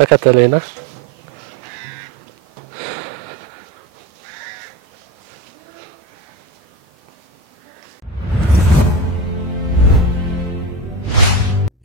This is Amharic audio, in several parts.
ተከተለኝና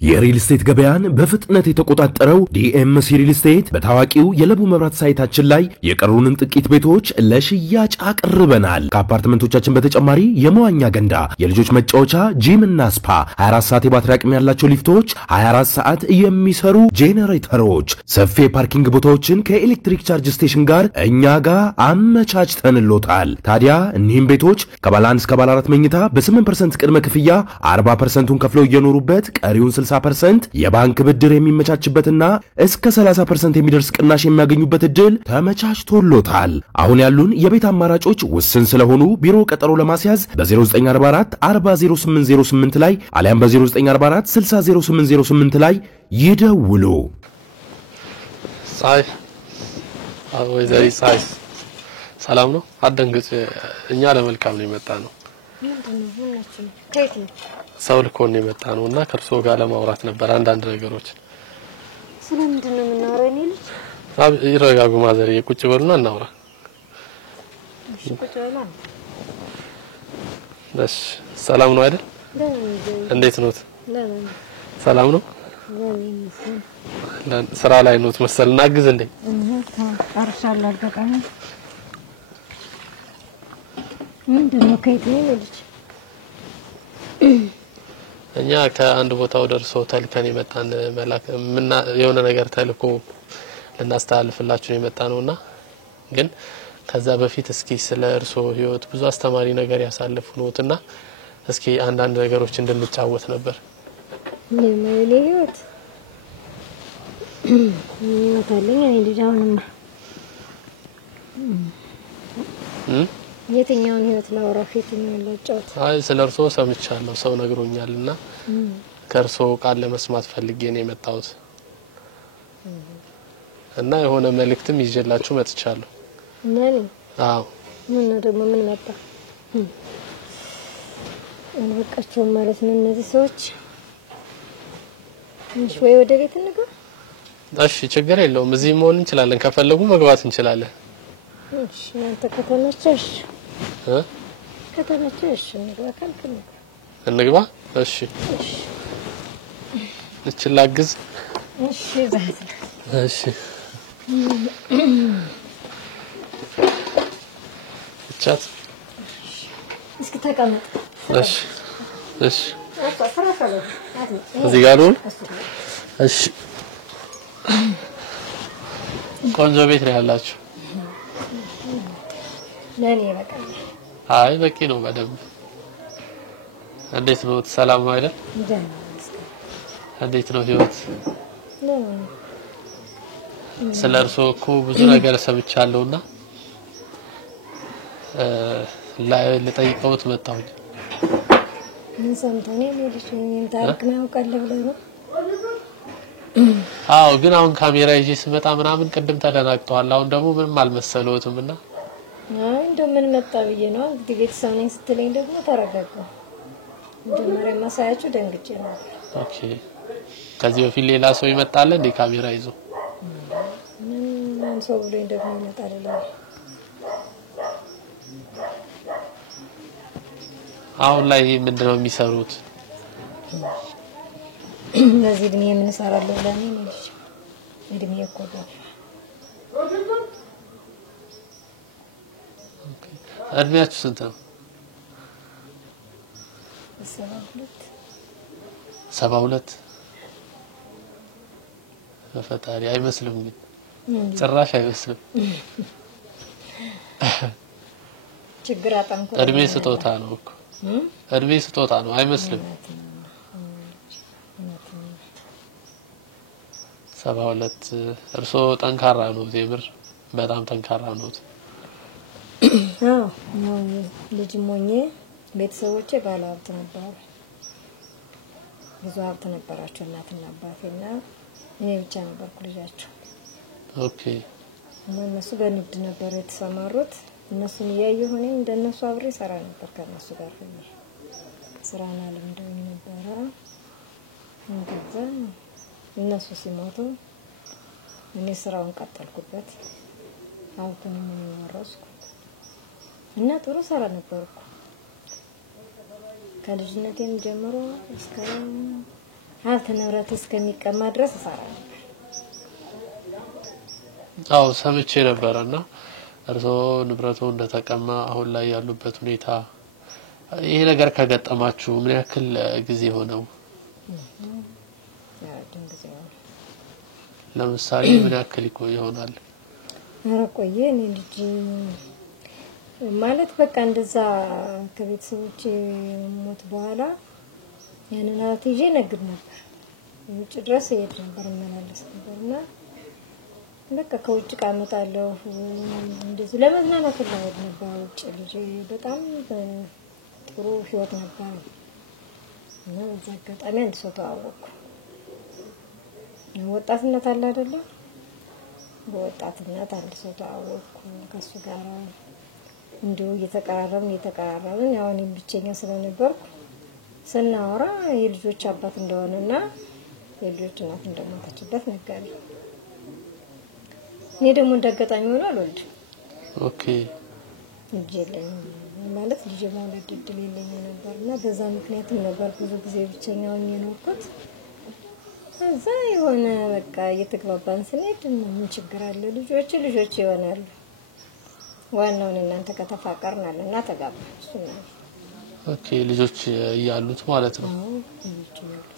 የሪል ስቴት ገበያን በፍጥነት የተቆጣጠረው ዲኤምሲ ሪል ስቴት በታዋቂው የለቡ መብራት ሳይታችን ላይ የቀሩንን ጥቂት ቤቶች ለሽያጭ አቅርበናል። ከአፓርትመንቶቻችን በተጨማሪ የመዋኛ ገንዳ፣ የልጆች መጫወቻ፣ ጂም እና ስፓ፣ 24 ሰዓት የባትሪ አቅም ያላቸው ሊፍቶች፣ 24 ሰዓት የሚሰሩ ጄኔሬተሮች፣ ሰፊ ፓርኪንግ ቦታዎችን ከኤሌክትሪክ ቻርጅ ስቴሽን ጋር እኛ ጋር አመቻችተንሎታል። ታዲያ እኒህም ቤቶች ከባለ 1 እስከ ባለ 4 መኝታ በ8% ቅድመ ክፍያ 40%ን ከፍለው እየኖሩበት ቀሪውን 60% የባንክ ብድር የሚመቻችበትና እስከ 30% የሚደርስ ቅናሽ የሚያገኙበት እድል ተመቻችቶሎታል። አሁን ያሉን የቤት አማራጮች ውስን ስለሆኑ ቢሮ ቀጠሮ ለማስያዝ በ0944 400808 ላይ አሊያም በ0944 600808 ላይ ይደውሉ። ሳይ ወይዘሪ ሳይ ሰላም ነው? አደንግጥ እኛ ለመልካም ነው የመጣ ነው። ሰው ልኮን ነው የመጣ ነውና ከርሶ ጋር ለማውራት ነበር አንዳንድ ነገሮች። ስለምንድን ነው የምናወራው? እኔ ልጅ ይረጋጉ ማዘር ቁጭ በሉና እናውራ። እሺ ቁጭ በላ። እሺ ሰላም ነው አይደል? እንዴት ነው? ሰላም ነው? ስራ ላይ ነው መሰልና አግዝ እንዴ? አርሻለሁ አልበቃም። ምንድነው ከየት ነው ልጅ? እኛ ከአንድ ቦታ ወደ እርሶ ተልከን የመጣን መላክ የሆነ ነገር ተልኮ ልናስተላልፍላችሁ የመጣ ነውና ግን ከዛ በፊት እስኪ ስለ እርሶ ህይወት ብዙ አስተማሪ ነገር ያሳለፉ ነውና እስኪ አንዳንድ ነገሮች እንድንጫወት ነበር። የማይሌ ህይወት ታለኛ ልጅ አሁንማ የትኛውን ህይወት ላውራ ፊትኛውን ላጫውት? አይ ስለ እርሶ ሰምቻለሁ፣ ሰው ነግሮኛልና ከርሶ ቃል ለመስማት ፈልጌ ነው የመጣሁት እና የሆነ መልእክትም ይዤላችሁ መጥቻለሁ። ነኝ? አዎ። ምን ነው ደግሞ ምን መጣ? እንበቃቸው ማለት ነው እነዚህ ሰዎች። እሺ ወይ ወደ ቤት እንግባ? እሺ ችግር የለውም፣ እዚህ መሆን እንችላለን፣ ከፈለጉ መግባት እንችላለን። እሺ አንተ ከተመቸሽ ከተመቸሽ እንግባ ካልከኝ እንግባ። እሺ እችላግዝ። እሺ ዛት እሺ ቻት እስኪ ተቀመጥ። እሺ እሺ እዚህ ጋር ነው። እሺ ቆንጆ ቤት ነው ያላችሁ። ለኔ በቃ አይ በቂ ነው በደንብ። እንዴት ነው? ሰላም ነው አይደል? እንዴት ነው ህይወት? ስለ እርሶ እኮ ብዙ ነገር ሰምቻለሁና ልጠይቀውት መጣሁኝ። ምን ሰምተህ ነው? ምን ታሪክ ነው ያውቃለህ ብለህ ነው? አዎ ግን አሁን ካሜራ ይዤ ስመጣ ምናምን ቅድም ተደናግጠዋል። አሁን ደግሞ ምንም አልመሰለውትምና አይ እንደምን መጣ ብዬ ነው እንግዲህ ቤተሰብ ነኝ ስትለኝ ደግሞ ተረጋጋ። መጀመሪያ ማሳያችሁ ደንግጬ ነው። ኦኬ ከዚህ በፊት ሌላ ሰው ይመጣል እንዴ ካሜራ ይዞ? ምን ሰው ብሎኝ ደግሞ ይመጣል? አሁን ላይ ምንድነው የሚሰሩት? ለዚህ ግን ምን ሰራለሁ ለኔ ነው እድሜ እኮ ነው። እድሜያችሁ ስንት ነው? 72 ፈጣሪ አይመስልም ግን ጭራሽ አይመስልም። ችግር አጣንኩ። እድሜ ስጦታ ነው እኮ እድሜ ስጦታ ነው አይመስልም። 72 እርሶ ጠንካራ ነው ዜምር በጣም ጠንካራ ነው። ነው ልጅ ሞኜ ቤተሰቦቼ ባለ ሀብት ነበሩ። ብዙ ሀብት ነበራቸው እናትና አባቴና እኔ ብቻ ነበርኩ ልጃቸው። ኦኬ እነሱ በንግድ ነበር የተሰማሩት። እነሱን እያየሁ እኔ እንደነሱ አብሬ ሰራ ነበር ከነሱ ጋር ሆኜ ስራና ልምዶኝ ነበር። እንደዛ እነሱ ሲሞቱ እኔ ስራውን ቀጠልኩበት ሀብቱን ወረስኩት እና ጥሩ ሰራ ነበርኩ ከልጅነቴም ጀምሮ እስከ ሀብት ንብረት እስከሚቀማ ድረስ ሰራ ነበር አው ሰምቼ ነበርና እርሶ ንብረቱ እንደተቀማ አሁን ላይ ያሉበት ሁኔታ ይሄ ነገር ከገጠማችሁ ምን ያክል ጊዜ ሆነው ለምሳሌ ምን ያክል ይሆናል አረቆየ እኔ ልጅ ማለት በቃ እንደዛ ከቤተሰቦቼ ሞት በኋላ ያንን አትይዤ ነግድ ነበር ውጭ ድረስ ሄድ ነበር መላለስ ነበርና በቃ ከውጭ ካመጣለሁ እንደዚህ ለመዝናናት ልሄድ ነበር ውጭ ልጅ በጣም ጥሩ ህይወት ነበር እና በዛ አጋጣሚ አንድ ሰው ተዋወቅኩ ወጣትነት አለ አይደለ በወጣትነት አንድ ሰው ተዋወቅኩ ከሱ ጋር እንደው እየተቀራረብን ያው እኔ ብቸኛ ስለነበርኩ ስናወራ የልጆች አባት እንደሆነና የልጆች እናት እንደሞተችበት ነገረኝ እኔ ደግሞ እንደገጣሚ ሆኖ አልወልድ ኦኬ እንጀለኝ ማለት ልጅ መውለድ እድል የለኝ ነበርና በዛ ምክንያትም ነበር ብዙ ጊዜ ብቸኛ ሆኜ ኖርኩት እዛ የሆነ በቃ እየተግባባን ስንሄድ ምን ችግር አለ ልጆች ይሆናሉ ዋናው እናንተ ከተፋቀርናልና ተጋባን እሱና ኦኬ ልጆች ያሉት ማለት ነው ልጆች ያሉት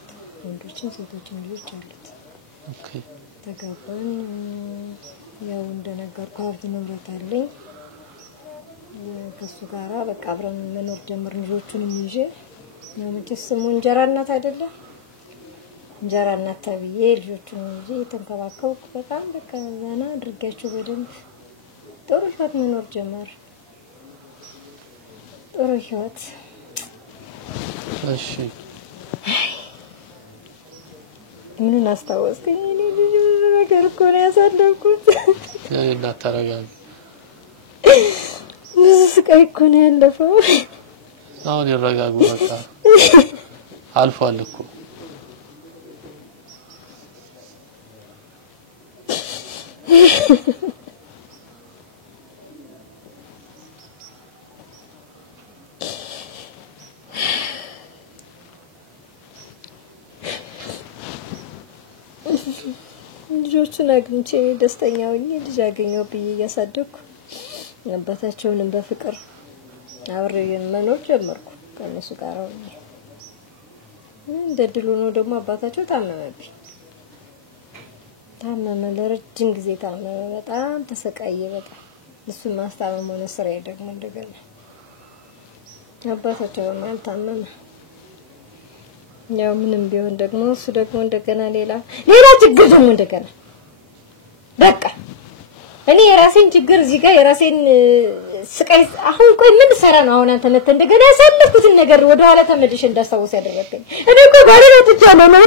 ወንዶችም ሴቶችም ልጆች አሉት ኦኬ ተጋባን ያው እንደነገርኩ ሀብት ንብረት አለኝ ከሱ ጋራ በቃ አብረን መኖር ጀመር ልጆቹንም ይዤ ነው መቼስ ስሙ እንጀራ እናት አይደለ እንጀራ እናት ተብዬ ልጆቹን ይዤ ተንከባከብኩ በጣም በቃ ዛና አድርጋችሁ በደንብ ጥሩ ህይወት መኖር ጀመር ጥሩ ህይወት እሺ ምን አስተዋወስከኝ እኔ ልጅ ነገር እኮ ነው ያሳደግኩት እና ተረጋጋ ስቃይ እኮ ነው ያለፈው አሁን ይረጋጉ በቃ አልፏል እኮ ልጆችን አግኝቼ ደስተኛ ሆኜ ልጅ አገኘው ብዬ ያሳደግኩ አባታቸውንም በፍቅር አብሬ መኖር ጀመርኩ ከነሱ ጋር ሆኜ እንደድሉ ነው ደግሞ አባታቸው ታመመብኝ ታመመ ለረጅም ጊዜ ታመመ በጣም ተሰቃየ በጣም እሱ ማስታመም ሆነ ስራዬ ደግሞ እንደገና አባታቸው ማለት ታመመ ያው ምንም ቢሆን ደግሞ እሱ ደግሞ እንደገና ሌላ ችግር ደግሞ እንደገና በቃ እኔ የራሴን ችግር እዚህ ጋር የራሴን ስቃይ አሁን ቆይ ምን ሰራ ነው አሁን አንተ መተ እንደገና ያሳለፍኩትን ነገር ወደ ኋላ ተመልሼ እንዳስታውስ ያደረገኝ እኔ እኮ ባለቤት ይቻላል ነው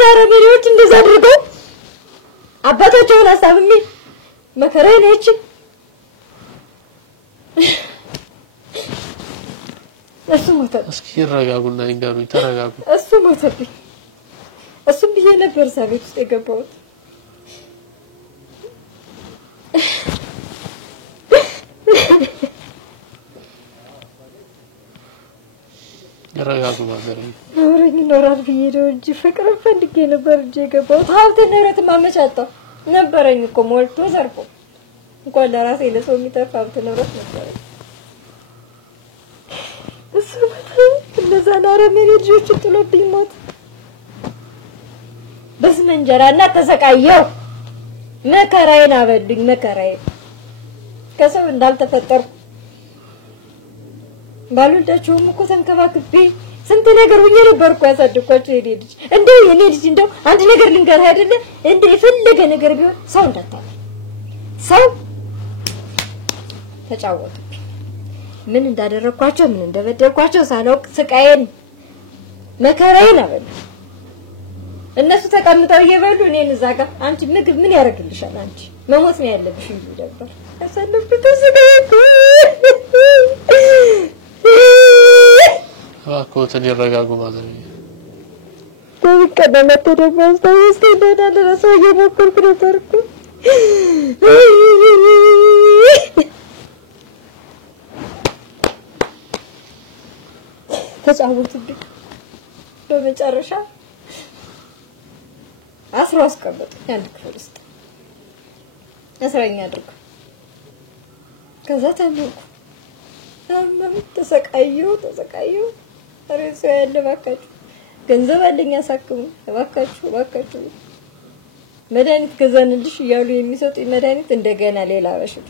ዛሬ በሪዎች እንደዛ አድርገው አባታቸውን አሳብኝ መከራ ነች እሱ ሞተ እስኪ ይረጋጉና ይንገሩኝ ተረጋጉ እሱ ሞተብኝ እሱ ብዬ ነበር ሳቤት ውስጥ የገባሁት ይረጋጉ ማለት አብረኝ ኖራል ብዬ ነው እንጂ ፍቅር ፈልጌ ነበር እንጂ የገባሁት ሀብት ንብረት ማመቻጣው ነበረኝ እኮ ሞልቶ ዘርፎ እንኳን ለራሴ ለሰው የሚተርፍ ሀብት ንብረት ነበር እሱ እንደዛ ናረመኔ ልጆች ጥሎብኝ ሞት በስመ እንጀራና ተሰቃየው መከራዬን አበሉኝ መከራዬ ከሰው እንዳልተፈጠርኩ ባሉልዳቸውም እኮ ተንከባክቤ ስንት ነገር ሆኜ ነበርኩ ያሳደግኳቸው የኔ ልጅ እንደው የኔ ልጅ እንደው አንድ ነገር ልንገርህ አይደለ እንደ የፈለገ ነገር ቢሆን ሰው እንዳታውቅ ሰው ተጫወቱብኝ ምን እንዳደረኳቸው ምን እንደበደልኳቸው ሳላውቅ ስቃዬን መከራዬን አበሉ እነሱ ተቀምጠው እየበሉ እኔን እዛ ጋር አንቺ ምግብ ምን ያደርግልሻል አንቺ መሞት ነው ያለብሽ እንጂ ነበር አሰልፍኩ ተሰደኩ አኮተን ይረጋጉ ማዘር ተከደለ ተደባስ ተስተዳደረ ሰው እየሞከርኩ ነበርኩ ተጫወቱብኝ በመጨረሻ አስሮ አስቀመጡ አንድ ክፍል ውስጥ እስረኛ አድርጎ ከዛ ታመምኩ ተሰቃየሁ ሬሶ ያለ ባካችሁ ገንዘብ አለኝ ያሳክሙ ባካችሁ መድኃኒት ገዛንልሽ እያሉ የሚሰጡ መድኃኒት እንደገና ሌላ በሽታ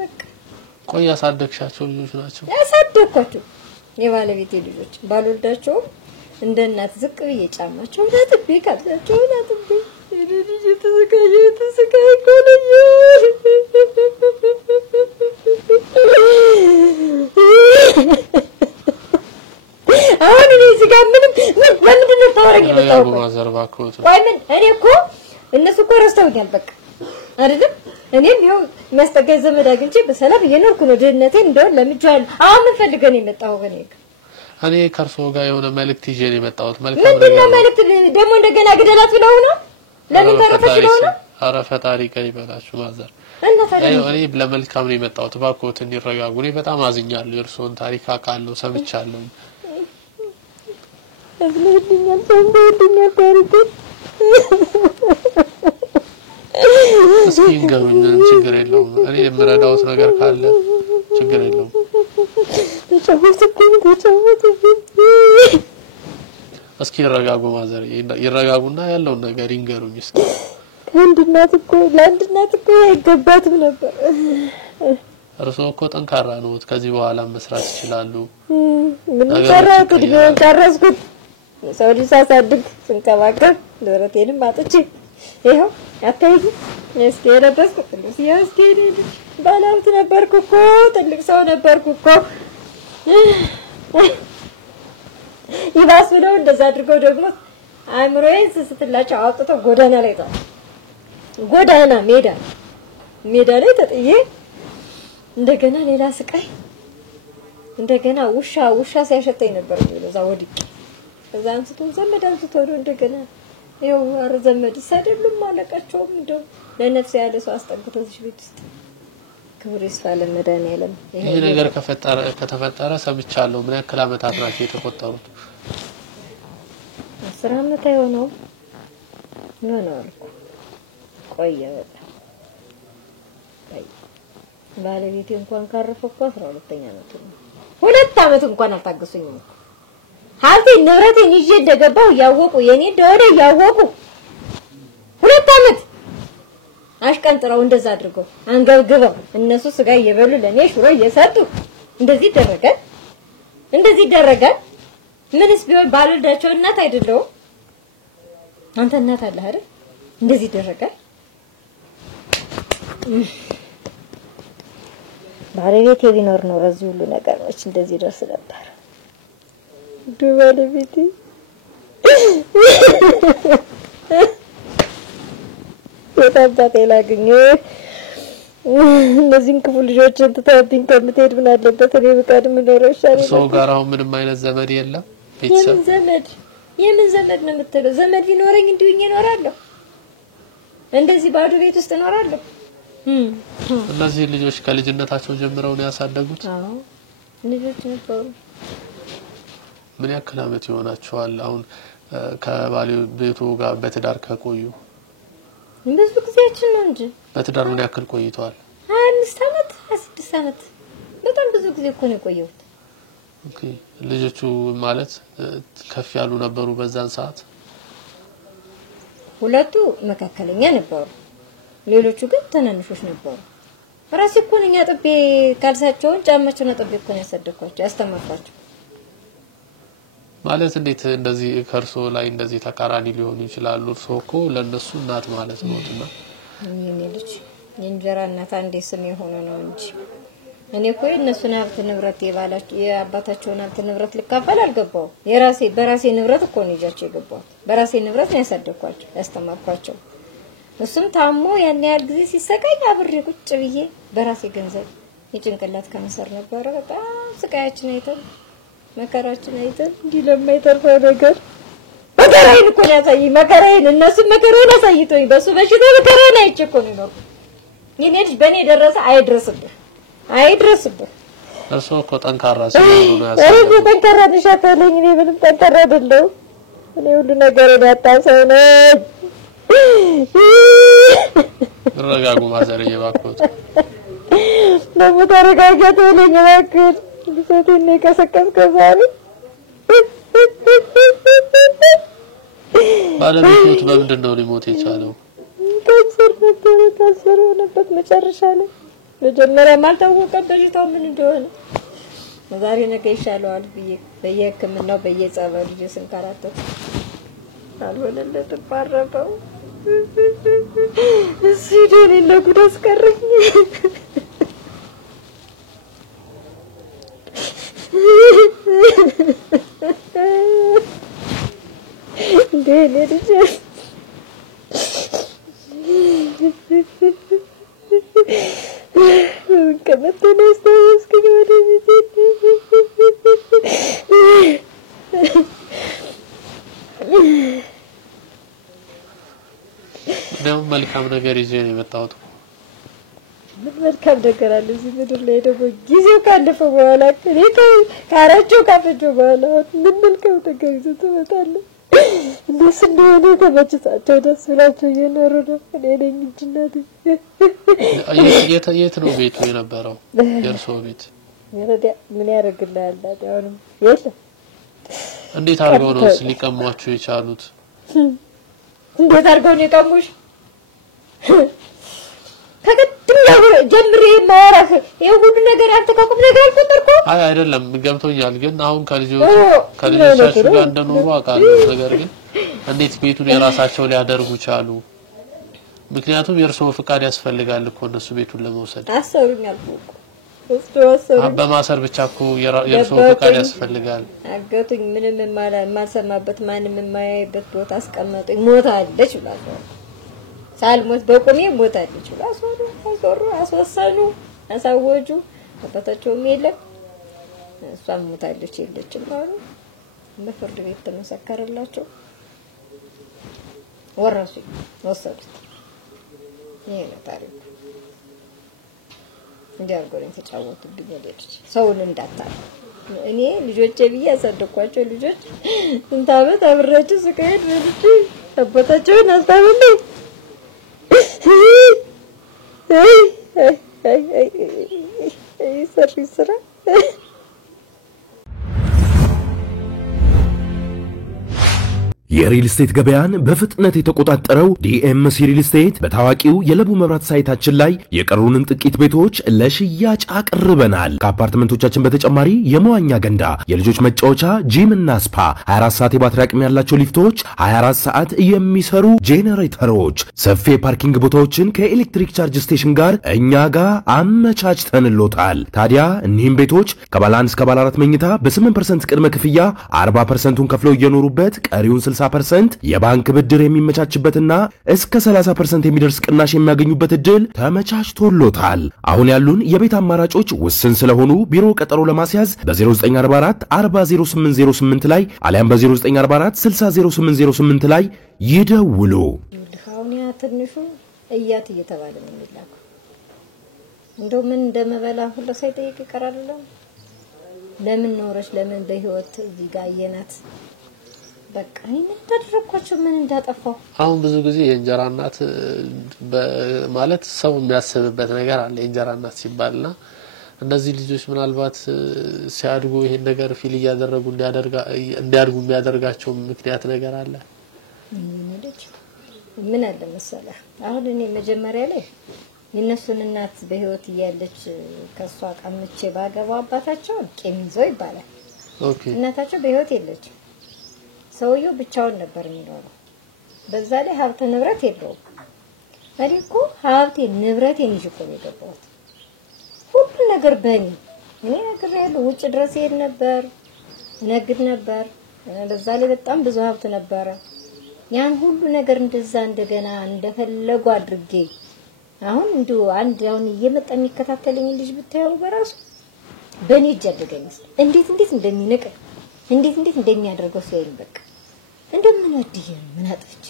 በቃ ቆይ ያሳደግሻቸው ልጆች ናቸው ያሳደግኳቸው የባለቤቴ ልጆች ባልወልዳቸው እንደ እናት ዝቅ ብዬ ጫማቸው ናጥቤ ካላቸው ናጥቤ ልጅ ተሰቃየ ኮለኝ አሁን እዚህ ጋር ምንድን ነው ታወራኝ የምታወራው ማዘርባኮት ቆይ ምን እኔ እኮ እነሱ እኮ ረስተውኛል በቃ አይደለም እኔም ይኸው የሚያስጠጋኝ ዘመድ አግኝቼ በሰላም እየኖርኩ ነው ድህነቴን እንደው ለምጃለሁ አሁን ምን ፈልገን የመጣው እኔ ከርሶ ጋር የሆነ መልእክት ይዤ ነው የመጣሁት ምንድነው መልእክት ደግሞ እንደገና ግደላት ብለው ነው ለምን ተረፈሽ ብለው ነው ኧረ ፈጣሪ ቀን ይበላችሁ ማዘር እኔ ለመልካም ነው የመጣሁት ባኮት እንዲረጋጉ እኔ በጣም አዝኛለሁ የእርሶን ታሪክ አውቃለሁ ሰምቻለሁ እዝልኝኛል ሰምተውኛል ታሪክ እስኪ ንገሩኝ ችግር የለውም እኔ የምረዳውት ነገር ካለ ችግር የለውም እስኪ ይረጋጉ ማዘር ይረጋጉና ያለውን ነገር ይንገሩኝ እስኪ ለአንድናት እኮ አይገባትም ነበር እርሶ እኮ ጠንካራ ነው ከዚህ በኋላ መስራት ይችላሉ ምን ሰራኩ ድጋን ጨረስኩት ሰው ልጅ ሳሳድግ ስንከባከብ ደረቴንም አጥቼ ይሄው አታይኝ እስኪ የለበስኩት እስኪ ባላውት ነበርኩ እኮ ትልቅ ሰው ነበርኩ እኮ ይባስ ብለው እንደዛ አድርገው ደግሞ አእምሮዬን ስትላቸው አውጥተው ጎዳና ላይ ተው ጎዳና ሜዳ ላይ ተጥዬ እንደገና ሌላ ስቃይ እንደገና ውሻ ሲያሸተኝ ነበር ለዛ ወድቄ ከዛ አንስቶ ዘመድ አንስቶ እንደገና ይኸው አረዘመድ ይሰደሉም ማለቃቸውም እንደው ለነፍስ ያለ ሰው አስጠግተው እዚህ ቤት ውስጥ ክብር ይስፋ ለመድኃኒዓለም ይሄ ነገር ከተፈጠረ ሰምቻለሁ ምን ያክል አመታት ናቸው የተቆጠሩት 10 አመት አይሆነው አልኩ ቆየ በጣም ባለቤቴ እንኳን ካረፈ እኮ 12ኛ አመቱ ነው 2 አመት እንኳን አልታገሱኝም ሀብቴ ንብረቴን ይዤ እንደገባው ያወቁ የኔ ደወደ ያወቁ 2 አመት አሽቀንጥረው እንደዛ አድርገው አንገብግበው እነሱ ስጋ እየበሉ ለኔ ሽሮ እየሰጡ እንደዚህ ይደረጋል ምንስ ቢሆን ባልወልዳቸው እናት አይደለው አንተ እናት አለህ አይደል እንደዚህ ይደረጋል ባለቤቴ ቢኖር ነው ረዚህ ሁሉ ነገሮች እንደዚህ ደርስ ነበር ባለቤቴ ወጣባት ላግኝ እነዚህን ክፉ ልጆችን ተታብኝ ከምትሄድ ምን አለበት እኔ በቃድ ምን ኖረው ይሻላል ሰው ጋር አሁን ምንም አይነት ዘመድ የለም ቤተሰብ የምን ዘመድ ነው የምትለው ዘመድ ቢኖረኝ እንዲሁኝ እኖራለሁ እንደዚህ ባዶ ቤት ውስጥ እኖራለሁ እነዚህ ልጆች ከልጅነታቸው ጀምረው ነው ያሳደጉት አዎ ልጆች ነበሩ ምን ያክል አመት ይሆናቸዋል አሁን ከባለቤቱ ጋር በትዳር ከቆዩ ብዙ ጊዜያችን ነው እንጂ በትዳር ምን ያክል ቆይተዋል 25 አመት 26 አመት በጣም ብዙ ጊዜ እኮ ነው የቆየሁት ኦኬ ልጆቹ ማለት ከፍ ያሉ ነበሩ በዛን ሰዓት ሁለቱ መካከለኛ ነበሩ ሌሎቹ ግን ተናንሾች ነበሩ ራሴ እኮ ነኝ አጥቤ ካልሳቸውን ጫማቸውን አጥቤ እኮ ነው ያሳደግኳቸው ያስተማርኳቸው ማለት እንዴት እንደዚህ ከርሶ ላይ እንደዚህ ተቃራኒ ሊሆኑ ይችላሉ እርሶ እኮ ለነሱ እናት ማለት ነውና የኔ ልጅ የእንጀራ እናት አንዴ ስም የሆነ ነው እንጂ እኔ እኮ የእነሱን ሀብት ንብረት የባላቸው የአባታቸውን ሀብት ንብረት ልካፈል አልገባው በራሴ ንብረት እኮ ነው ይጃቸው የገባው በራሴ ንብረት ነው ያሳደግኳቸው ያስተማርኳቸው እሱም ታሞ ያን ያህል ጊዜ ሲሰቃይ አብሬ ቁጭ ብዬ በራሴ ገንዘብ የጭንቅላት ካንሰር ነበር በጣም ስቃያችን አይተን መከራችን አይተን እንዲህ ለማይተርፈው ነገር መከራዬን እኮ ያሳይ መከራዬን እነሱ መከራዬን አሳይቶኝ በሱ በሽታ መከራዬን አይቼ እኮ ነው ነው የኔ ልጅ በኔ ደረሰ አይድረስብህ እርሶ እኮ ጠንካራ ስለሆኑ ነው ያሳየው እኔ ጠንካራ ነሻታለኝ እኔ ምንም ጠንካራ አይደለም እኔ ሁሉ ነገር ያጣሰው ነው ረጋጉ ማዘር እየባክዎት ነው ተረጋጋት ወለኝ እባክህ ልጅቴን ከሰከስከዛሉ ባለቤቶት በምንድን ነው ሊሞት የቻለው ካንሰር ሆነበት መጨረሻ ላይ መጀመሪያ ማልታወቀ በሽታው ምን እንደሆነ ዛሬ ነገ ይሻለዋል ብዬ በየህክምናው በየጸበሉ እየሰንከራተተ አልሆነለትም ባረፈው ሲደኔ ለጉድ አስቀረኝ ልጅ ከመተና ስታስከኝ ወደ ቤት ነው መልካም ነገር ይዤ ነው የመጣሁት መልካም ነገር አለ እዚህ ምድር ላይ ደግሞ ጊዜው ካለፈ በኋላ ካራቸው ካፈጆ በኋላ ምን መልካም ነገር ይዘው ትመጣለህ እንደስ እንደሆነ ተመችቷቸው ደስ ብላቸው እየኖሩ ነው እኔ ነኝ እንጂናት የት ነው ቤቱ የነበረው የእርሶ ቤት ይረዳ ምን ያደርግልሃል አሁንም የለም እንዴት አድርገው ነው ሊቀሟቸው የቻሉት እንዴት አድርገው ነው የቀሙሽ ከቀጥም ጀምሬ ማወራህ የሁሉ ነገር አንተ ከቁም ነገር አልቆጠርኩ አይ አይደለም ገብቶኛል ግን አሁን ከልጆቻችሁ ጋር እንደኖሩ አውቃለሁ ነገር ግን እንዴት ቤቱን የራሳቸው ሊያደርጉ ቻሉ ምክንያቱም የእርሶ ፍቃድ ያስፈልጋል እኮ እነሱ ቤቱን ለመውሰድ አሰሩኝ አልኩ በማሰር ብቻ እኮ የእርሶ ፍቃድ ያስፈልጋል አገቱኝ ምንም ማልሰማበት ማንም የማያይበት ቦታ አስቀመጡኝ ሞታለች ብላችሁ ሳልሞት በቁሜ ሞታለች ብላችሁ አስወሰኑ አሳወጁ አባታቸውም የለም እሷም ሞታለች የለችም አሉ በፍርድ ቤት ተመሰከረላቸው ወረሱኝ ወሰዱት ይሄ ነው ታሪኩ እንዲያርጎኝ ተጫወቱብኝ ልጅ ሰውን እንዳታል እኔ ልጆቼ ብዬ ያሳደኳቸው ልጆች እንታበት አብራችሁ ስቀየድ ልጅ አባታቸውን አስታውልኝ ስራ የሪል ስቴት ገበያን በፍጥነት የተቆጣጠረው ዲኤምሲ ሪል ስቴት በታዋቂው የለቡ መብራት ሳይታችን ላይ የቀሩንን ጥቂት ቤቶች ለሽያጭ አቅርበናል። ከአፓርትመንቶቻችን በተጨማሪ የመዋኛ ገንዳ፣ የልጆች መጫወቻ፣ ጂም እና ስፓ፣ 24 ሰዓት የባትሪ አቅም ያላቸው ሊፍቶች፣ 24 ሰዓት የሚሰሩ ጄኔሬተሮች፣ ሰፊ የፓርኪንግ ቦታዎችን ከኤሌክትሪክ ቻርጅ ስቴሽን ጋር እኛ ጋር አመቻችተንሎታል። ታዲያ እኒህም ቤቶች ከባለ 1 እስከ ባለ 4 መኝታ በ8% ቅድመ ክፍያ 40%ን ከፍለው እየኖሩበት ቀሪውን 60% የባንክ ብድር የሚመቻችበትና እስከ 30% የሚደርስ ቅናሽ የሚያገኙበት እድል ተመቻችቶሎታል። አሁን ያሉን የቤት አማራጮች ውስን ስለሆኑ ቢሮ ቀጠሮ ለማስያዝ በ0944 40808 ላይ አሊያም በ0944 60808 ላይ ይደውሉ። አሁን ያ ትንሹ እያት እየተባለ ነው የሚላከው እንደው ምን እንደመበላ ሁሉ ሳይጠይቅ ይቀራል። ለምን ኖረሽ ለምን በህይወት እዚህ ጋር የናት በቃ እኔ ተደረኳቸው ምን እንዳጠፋው አሁን ብዙ ጊዜ የእንጀራ እናት ማለት ሰው የሚያስብበት ነገር አለ የእንጀራ እናት ሲባልና እነዚህ ልጆች ምናልባት ሲያድጉ ይሄን ነገር ፊል ያደረጉ እንዲያድጉ የሚያደርጋቸው ምክንያት ነገር አለ ምን አለ መሰለህ አሁን እኔ መጀመሪያ ላይ የነሱን እናት በህይወት እያለች ከሷ ቀምቼ ባገባው አባታቸው ቂም ይዘው ይባላል ኦኬ እናታቸው በህይወት የለች ሰውየው ብቻውን ነበር የሚኖረው በዛ ላይ ሀብት ንብረት የለውም አሪኩ ሀብቴ ንብረቴን ይዤ እኮ ነው የገባሁት ሁሉ ነገር በእኔ እኔ ነገር ያለው ውጭ ድረስ ይሄድ ነበር ነግድ ነበር ለዛ ላይ በጣም ብዙ ሀብት ነበር ያን ሁሉ ነገር እንደዛ እንደገና እንደፈለጉ አድርጌ አሁን አንድ አሁን እየመጣ የሚከታተለኝ ልጅ ብታየው በራሱ በእኔ እጀደገኝ እንዴት እንደሚነቀ እንዴት እንደሚያደርገው ሲያይኝ በቃ እንደምን አድዬ ምን አጥፍቻ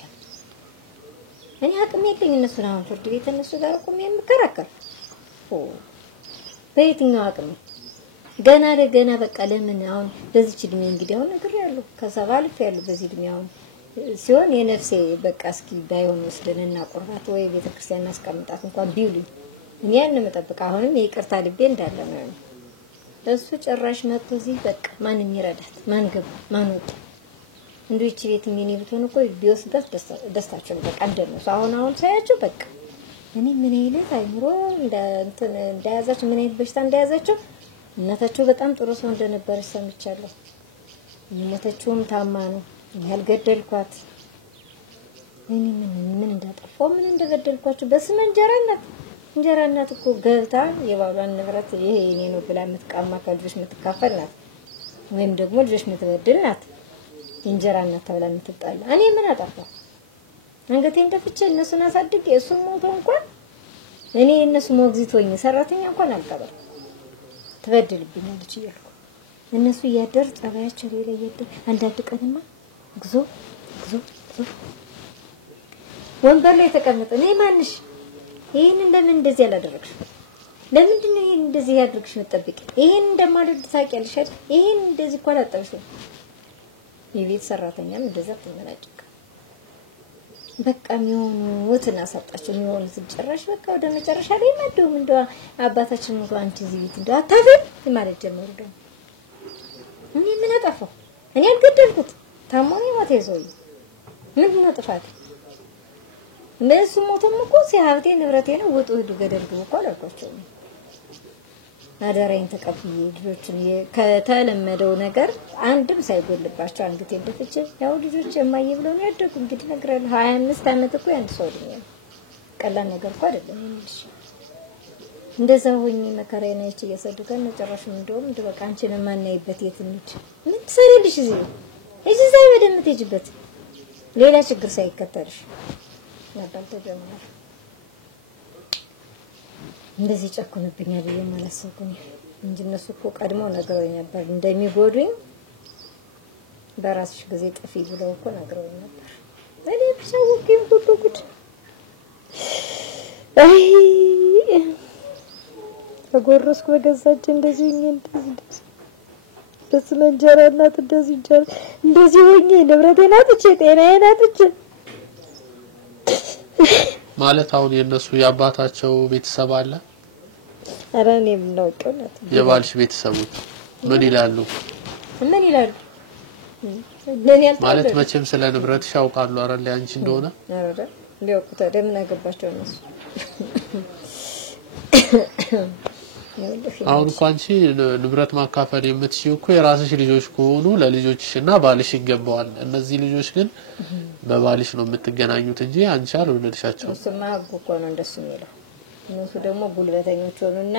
እኔ አቅም የለኝ እነሱን አሁን ፍርድ ቤት እነሱ ጋር ቆሜ የምከራከር በየትኛው አቅም ገና ለገና በቃ ለምን አሁን በዚህ እድሜ እንግዲህ አሁን ነገር ያለው ከሰባልፍ ያለው በዚህ እድሜ አሁን ሲሆን የነፍሴ በቃ እስኪ ባይሆን ወስደንና ቁርባት ወይ ቤተክርስቲያን አስቀምጣት እንኳን ቢውልኝ እኔ ያን መጠበቅ አሁንም የይቅርታ ልቤ እንዳለ ነው እሱ ጭራሽ መጥቶ እዚህ በቃ ማንንም ይረዳት ማን ገባ ማን ወጣ እንዴ እቺ ቤት ምን ይብቶን እኮ ቢወስዳት ደስታቸው በቃ እንደነሱ አሁን ሳያቸው በቃ እኔ ምን ይለት አይምሮ እንዳያዛቸው ምን ይል በሽታ እንዳያዛቸው እናታቸው በጣም ጥሩ ሰው እንደነበረች ሰምቻለሁ እናታቸውም ታማ ነው ያልገደልኳት እኔ ምን እንዳጠፋው ምን እንደገደልኳቸው በስመ እንጀራ እናት እኮ ገብታ የባሏን ንብረት ይሄ የኔ ነው ብላ የምትቃማ ከልጆች የምትካፈል ናት ወይም ደግሞ ልጆች የምትበድል ናት እንጀራ እናት ተብላ የምትጣላ እኔ ምን አጠፋው አንገቴን ደፍቼ እነሱን አሳድጌ እሱን ሞቶ እንኳን እኔ እነሱ ሞግዚቶኝ ሰራተኛ እንኳን አልቀበል ትበድልብኛለች ይያልኩ እነሱ ያደር ጸባያቸው ሌላ ይደር አንዳንድ ቀንማ ግዞ ወንበር ላይ ተቀመጠ እኔ ማንሽ ይሄን እንደምን እንደዚህ ያላደረግሽ ለምንድን ነው ይሄን እንደዚህ ያድርግሽ መጠበቅ ይሄን እንደማልወድ ታውቂያለሽ አይደል ይሄን እንደዚህ እኮ አላጠብሽ የቤት ሰራተኛም እንደዛ ተመላጭቅ በቃ የሚሆኑትን አሳጣቸው የሚሆኑት ጭራሽ በቃ ወደ መጨረሻ ላይ ማደው እንደው አባታችን እንኳን አንቺ እዚህ ቤት እንደው አታፈል ማለት ጀመሩ ደግሞ እኔ ምን አጠፋው እኔ አልገደልኩት ታማኝ ማት ይዘው ምን ነው ጥፋት ለሱ ሞተም እኮ ሲያብቴ ንብረቴ ነው ወጡ ሄዱ ገደልኩ እኮ አላልኳቸው አዳራይን ተቀብዬ ልጆችን ከተለመደው ነገር አንድም ሳይጎልባቸው አንግቴ እንደፍቼ ያው ልጆች የማየ ብለው ነው ያደጉ እንግዲህ ነግራለሁ 25 አመት እኮ ያን ሰው ነው ቀላል ነገር እኮ አይደለም እንዴ እንደዛ ሆኜ መከራዬ ነው እየሰዱከን መጨረሻ እንደውም በቃ አንቺን ማናይበት የትንሽ ምን ትሰሪልሽ እዚህ ዛሬ ወደምትሄጂበት ሌላ ችግር ሳይከተልሽ ነበር ተጀመረ እንደዚህ ጨኩንብኛል የማላሰብኩኝ እንጂ እነሱ እኮ ቀድሞ ነገሮኝ ነበር እንደሚጎዱኝ በራስሽ ጊዜ ጥፊ ብለው እኮ ነገሮኝ ነበር እኔ ብቻውኝ ጉድ አይ ተጎረስኩ በገዛች እንደዚህ በስመንጀራ እናት እንደዚህ ሆኜ ንብረቴን አጥቼ ጤናዬን አጥቼ ማለት አሁን የነሱ ያባታቸው ቤተሰብ አለ አራኔ ነው ቀናት የባልሽ ቤተሰቦች ምን ይላሉ ማለት መቼም ስለ ንብረትሽ ያውቃሉ አይደል አንቺ እንደሆነ አረዳ ሊያውቁት ደም ናገባቸው እነሱ አሁን አንቺ ንብረት ማካፈል የምትችይው እኮ የራስሽ ልጆች ከሆኑ ለልጆችሽና ባልሽ ይገባዋል እነዚህ ልጆች ግን በባልሽ ነው የምትገናኙት እንጂ አንቺ አልወለድሻቸው እሱማ እኮ ነው እንደሱ የሚለው እነሱ ደግሞ ጉልበተኞች ሆኑና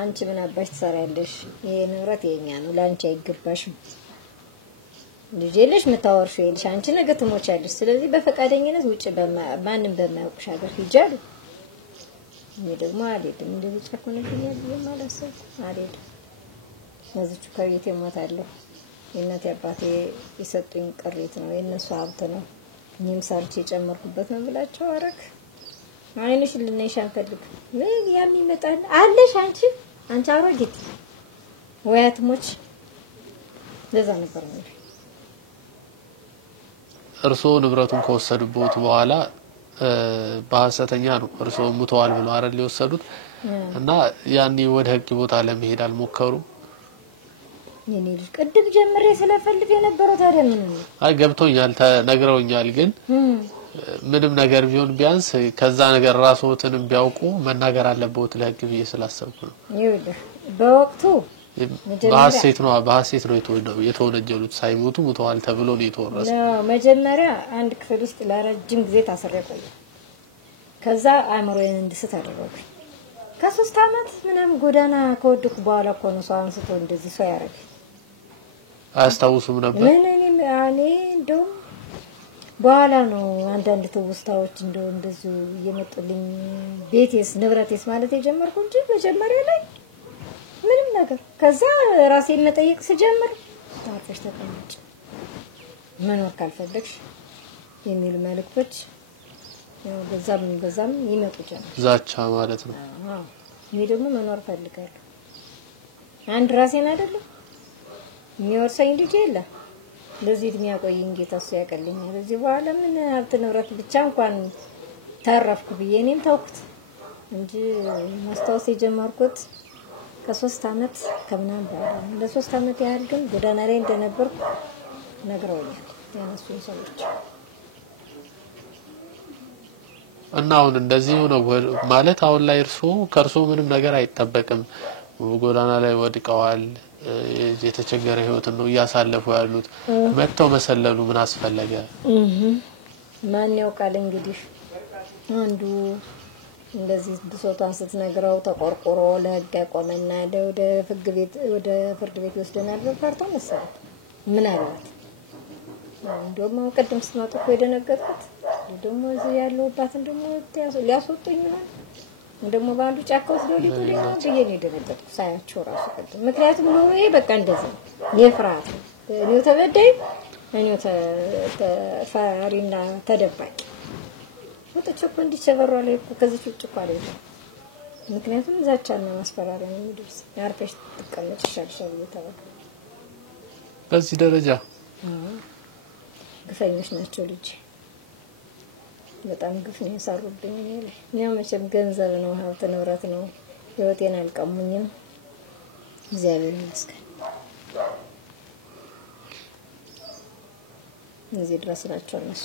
አንቺ ምን አባሽ ትሰሪያለሽ ይሄ ንብረት የኛ ነው ላንቺ አይገባሽም ልጅልሽ መታወርሽ ይልሽ አንቺ ነገ ትሞቻለሽ ስለዚህ በፈቃደኝነት ውጪ ማንንም በማያውቅሽ ሀገር ሂጃሉ እኔ ደግሞ አልሄድም እንደዚህ ጨኮነብኛል የማላሰብ አልሄድም እዚሁ ከቤቴ እሞታለሁ የእናቴ አባቴ የሰጡኝ ቅሪት ነው የነሱ ሀብት ነው እኔም ሰርቼ ጨመርኩበት ነው ብላቸው አረክ አይንሽ ልነሽ አንፈልግ ምን ያም ይመጣል አለሽ አንቺ አሮጊት ወያትሞች ለዛ ነበር ነው እርሶ ንብረቱን ከወሰዱበት በኋላ በሐሰተኛ ነው እርሶ ሙተዋል ብለው አረል የወሰዱት እና ያኒ ወደ ህግ ቦታ ለመሄድ አልሞከሩ የኔ ልጅ ቅድም ጀምሬ ስለፈልፍ የነበረው ታዲያ ምን ነው አይ ገብቶኛል ተነግረውኛል ግን ምንም ነገር ቢሆን ቢያንስ ከዛ ነገር ራስዎትን ቢያውቁ መናገር አለበት ለህግ ብዬ ስላሰብኩ ነው ይኸውልህ በወቅቱ በሐሰት ነው የተወነጀሉት ሳይሞቱ ሙተዋል ተብሎ ነው የተወረሰው መጀመሪያ አንድ ክፍል ውስጥ ለረጅም ጊዜ ታስሬ ቆየ ከዛ አእምሮዬን እንድስት አደረጉ ከ3 አመት ምናምን ጎዳና ከወደኩ በኋላ እኮ ነው ሰው አንስቶ እንደዚህ ሰው ያረግ አያስታውሱም ነበር እኔ እንደውም በኋላ ነው አንዳንድ ትውስታዎች እንደዚህ እየመጡልኝ ቤቴስ ንብረቴስ ማለት የጀመርኩ እንጂ መጀመሪያ ላይ ምንም ነገር ከዛ ራሴን መጠየቅ ስጀምር ታርፈሽ ተቀመጭ መኖር ካልፈለግሽ የሚል መልእክቶች ያው በዛም ይመጡ ጀመር ዛቻ ማለት ነው እኔ ደግሞ መኖር ፈልጋለሁ አንድ ራሴን አይደለም የሚወርሰኝ ልጅ የለም ለዚህ እድሜ ያቆየኝ ጌታ እሱ ያቀልኛል ለዚህ በኋላ ምን ሀብት ንብረት ብቻ እንኳን ታረፍኩ ብዬ እኔም ታውኩት እንጂ ማስታወስ የጀመርኩት ከ3 አመት ከምናምን በኋላ ለ3 አመት ያህል ግን ጎዳና ላይ እንደነበርኩ ነግረውኛል ያነሱኝ ሰዎች እና አሁን እንደዚህ ነው ማለት አሁን ላይ ከርሶ ምንም ነገር አይጠበቅም ጎዳና ላይ ወድቀዋል የተቸገረ ህይወት ነው ያሳለፉ ያሉት መጥተው መሰለሉ ምን አስፈለገ ማን ያውቃል እንግዲህ አንዱ እንደዚህ ብሶታን ስትነግረው ተቆርቆሮ ለህግ ያቆመና ወደ ፍርድ ቤት ወስደናል በፈርተው መሰለኝ ምን አላት እንደውም ቀደም ስትመጡ እኮ የደነገጥኩት ደግሞ እዚህ ያለውባትን ደግሞ ሊያስወጡኝ ነው እንደሞ ባሉ ጫካ ወስደው ሊጥሉኝ ነው ብዬ ነው የደነገጥኩት ሳያቸው ራሱ ቀደም ምክንያቱም ነው ይሄ በቃ እንደዚህ የፍርሃት እኔው ተበደይ እኔው ተፈሪና ተደባቂ ወጥቼ እኮ እንዲቸበሩ ላይ እኮ ከዚህ ውጭ እኮ አይደለም ምክንያቱም ዛቻና ማስፈራሪያ ነው የሚደርስ ያርፈሽ ተቀመጭ ሻልሻል እየተባለ በዚህ ደረጃ ግፈኞች ናቸው ልጅ በጣም ግፍ ነው ያሳሩብኝ ነው መቼም ገንዘብ ነው ሀብት ንብረት ነው ህይወቴን አልቀሙኝም እግዚአብሔር ይመስገን እዚህ ድረስ ናቸው እነሱ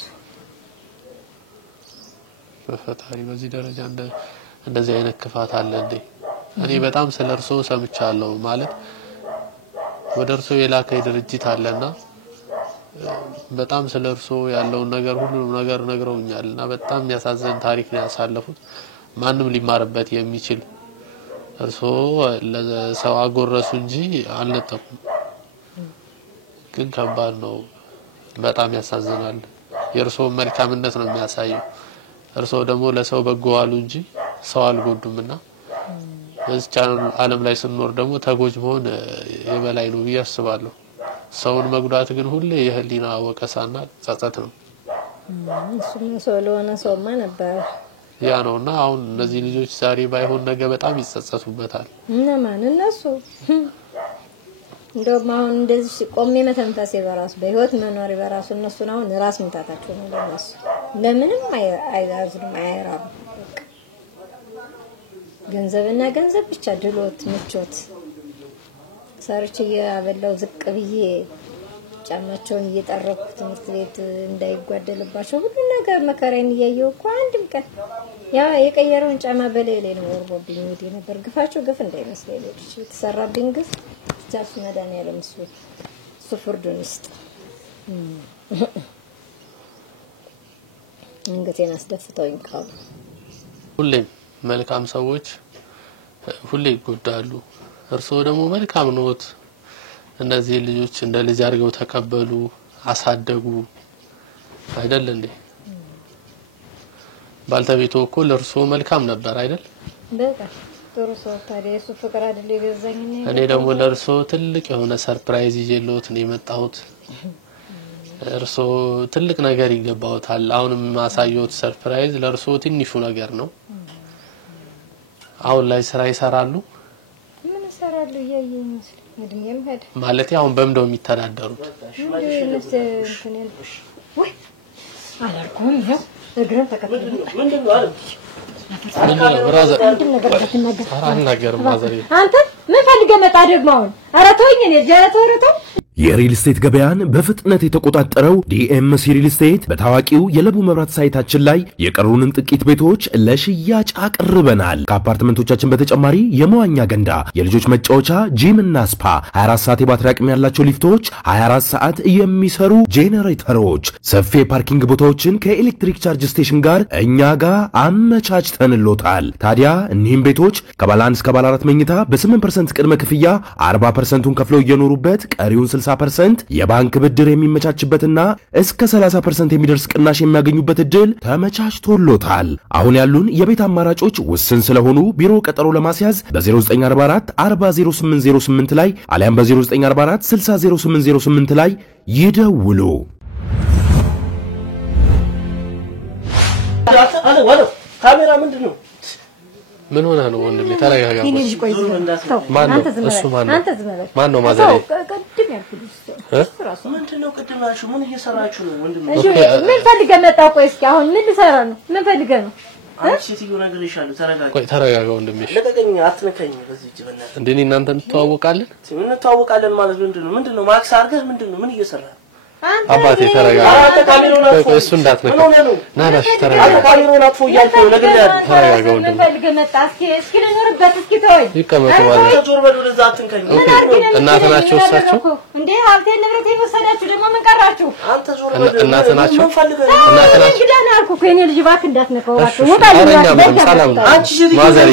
በፈጣሪ በዚህ ደረጃ እንደዚህ አይነት ክፋት አለ እንዴ እኔ በጣም ስለርሶ ሰምቻለሁ ማለት ወደርሶ የላከይ ድርጅት አለና በጣም ስለርሶ ያለው ነገር ሁሉንም ነገር ነግረውኛልና በጣም የሚያሳዝን ታሪክ ነው ያሳለፉት ማንንም ሊማርበት የሚችል እርሶ ለሰው አጎረሱ እንጂ አልነጠቁም ግን ከባድ ነው በጣም ያሳዝናል የርሶ መልካምነት ነው የሚያሳየው እርሶ ደግሞ ለሰው በጎዋሉ እንጂ ሰው አልጎዱምና እዚህ ዓለም ላይ ስንኖር ደግሞ ተጎጅ መሆን የበላይ ነው ያስባለሁ ሰውን መጉዳት ግን ሁሌ የህሊና ወቀሳና ጸጸት ነው እሱም ሰው ለሆነ ሰውማ ነበር ያ ነውና አሁን እነዚህ ልጆች ዛሬ ባይሆን ነገ በጣም ይጸጸቱበታል ማን እነሱ እንደውም አሁን እንደዚህ ቆሜ መተንፈስ በራሱ በህይወት መኖር በራሱ እነሱን አሁን ራስ ምታታቸው ነው ለነሱ ለምንም አይዛዝም አይራብ ገንዘብ ብቻ ድሎት ምቾት ሰርቼ ያበላው ዝቅ ብዬ ጫማቸውን እየጠረኩ ትምህርት ቤት እንዳይጓደልባቸው ሁሉ ነገር መከራዬን እያየሁ እኮ አንድም ቀን ያ የቀየረውን ጫማ በሌላ ነው ወርቦብኝ ወዲ ነበር ግፋቸው ግፍ እንዳይመስለኝ ልጅ ተሰራብኝ ግፍ ጃስ መዳን ያለ መስሎ ፍርዱን ይስጥ እንግዲህ አስደፍተውኝ ካሉ ሁሌም መልካም ሰዎች ሁሌ ይጎዳሉ እርሶ ደግሞ መልካም ነዎት እነዚህ ልጆች እንደ ልጅ አድርገው ተቀበሉ አሳደጉ አይደል እንዴ ባልተቤቱ እኮ ለርሶ መልካም ነበር አይደል በቃ ጥሩ ሰው ታዲያ እሱ ፍቅር አይደል ይበዛኝ እኔ ደግሞ ለርሶ ትልቅ የሆነ ሰርፕራይዝ ይዤልዎት ነው የመጣሁት እርሶ ትልቅ ነገር ይገባውታል አሁንም ማሳየውት ሰርፕራይዝ ለርሶ ትንሹ ነገር ነው አሁን ላይ ስራ ይሰራሉ ምን ይሰራሉ ያየኝ እድሜም ሄደ ማለት አሁን በምንድነው የሚተዳደሩት ወይ አላልኩም ነው እግረ ተከተለ ምንድነው አይደል ምንድነው ብራዘር አንተ ምን ፈልገህ መጣ ደግሞ አሁን ኧረ ተወኝ እኔ ጀረተው የሪል ስቴት ገበያን በፍጥነት የተቆጣጠረው ዲኤምሲ ሪል ስቴት በታዋቂው የለቡ መብራት ሳይታችን ላይ የቀሩንን ጥቂት ቤቶች ለሽያጭ አቅርበናል። ከአፓርትመንቶቻችን በተጨማሪ የመዋኛ ገንዳ፣ የልጆች መጫወቻ፣ ጂም እና ስፓ፣ 24 ሰዓት የባትሪ አቅም ያላቸው ሊፍቶች፣ 24 ሰዓት የሚሰሩ ጄኔሬተሮች፣ ሰፊ የፓርኪንግ ቦታዎችን ከኤሌክትሪክ ቻርጅ ስቴሽን ጋር እኛ ጋር አመቻችተንሎታል። ታዲያ እኒህም ቤቶች ከባለ 1 እስከ ባለ 4 መኝታ በ8% ቅድመ ክፍያ 40%ን ከፍለው እየኖሩበት ቀሪውን 60% የባንክ ብድር የሚመቻችበትና እስከ 30% የሚደርስ ቅናሽ የሚያገኙበት እድል ተመቻችቶሎታል። አሁን ያሉን የቤት አማራጮች ውስን ስለሆኑ ቢሮ ቀጠሮ ለማስያዝ በ0944 40808 ላይ አሊያም በ0944 600808 ላይ ይደውሉ። ካሜራ ምንድነው? ምን ሆነ ነው ወንድሜ? ተረጋጋ። ይሄንሽ ቆይ ማን ነው እሱ? ማን ነው ማዘሬ? ቀድም ያልኩት ምንድነው? ቀድማችሁ ምን እየሰራችሁ ነው ወንድሜ? ምን ፈልገህ መጣው? ቆይ እስኪ አሁን ምን ልሰራ ነው? ምን ፈልገህ ነው? አንቺ ሴትዮ ነገር ይሻሉ። ተረጋጋ። ቆይ ተረጋጋ ወንድሜ። ለቀቀኝ፣ አትነካኝ በዚህ ጅበና። እንዴ እናንተ እንተዋወቃለን? እንተዋወቃለን ማለት ምንድነው? ማክስ አድርገህ ምንድነው? ምን እየሰራ አባቴ ተረጋጋ። ቆይ እሱ እንዳትነካ። ናናሽ ተረጋጋ። አንተ ካሜራውን አጥፎ እያልኩ ነው ነገር ላይ ተረጋጋ ወንድሜ። ፈልገህ መጣ? እስኪ ልኖርበት፣ እስኪ ተወኝ። ይቀመጡ ማለት ዞር በል ወደዛ፣ አትንካኝ። እናት ናቸው እሳቸው? እንዴ ሀብቴን ንብረቴን ወሰዳችሁ፣ ደግሞ ምን ቀራችሁ? አንተ ዞር በል። እናት ናቸው? ምን ፈልገህ ነው? እናት ናቸው? እንግዳ ነው ያልኩህ እኮ የኔ ልጅ፣ እባክህ እንዳትነካው እባክህ። እሺ፣ ውጣ አረኛ ምንም ሰላም ነው። አንቺ ሴትዮ ማዘሬ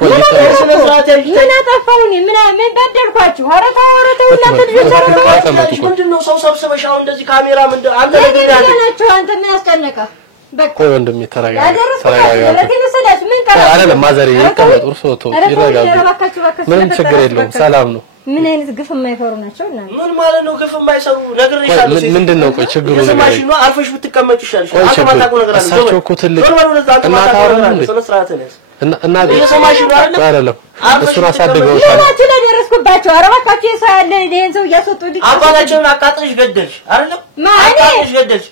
ቆይ ምን አጠፋሁ እኔ? ምን በደልኳችሁ? ኧረ ተው፣ ኧረ ተው እናንተ ልጆች፣ ኧረ ተው። ምንድነው ሰው ሰብስበሽ አሁን እንደዚህ ካሜራ ምን አንተ ነገር ናቸው? አንተ ምን ያስጨነቀህ? በቃ ቆይ ወንድሜ ተረጋጋ። ተረጋጋ። ምን ቀረ? አይደለም ማዘሬ ይቀመጡ፣ እርሶ ተው፣ ይረጋጉ። ምንም ችግር የለውም፣ ሰላም ነው። ምን አይነት ግፍ የማይፈሩ ናቸው እና ምን ማለት ነው? ግፍ የማይሰሩ ነገር ይሻሉ። ምንድነው? ቆይ ችግሩ ነው። የሰማሽ ነው። አርፈሽ ብትቀመጭ ይሻልሽ። አንተ ማታውቀው ነገር አለ። እሳቸው እኮ ትልቅ እናት አይደለም። እና የሰማሽ ነው አይደለም? እሱን አሳድገውታል። ምናችሁ ላይ ደረስኩባቸው? ኧረ እባካችሁ የሰው ያለ ይሄን ሰው እያስወጡልኝ አባታችንን አቃጥልሽ ገደልሽ አይደለም? ማኔ አቃጥልሽ ገደልሽ።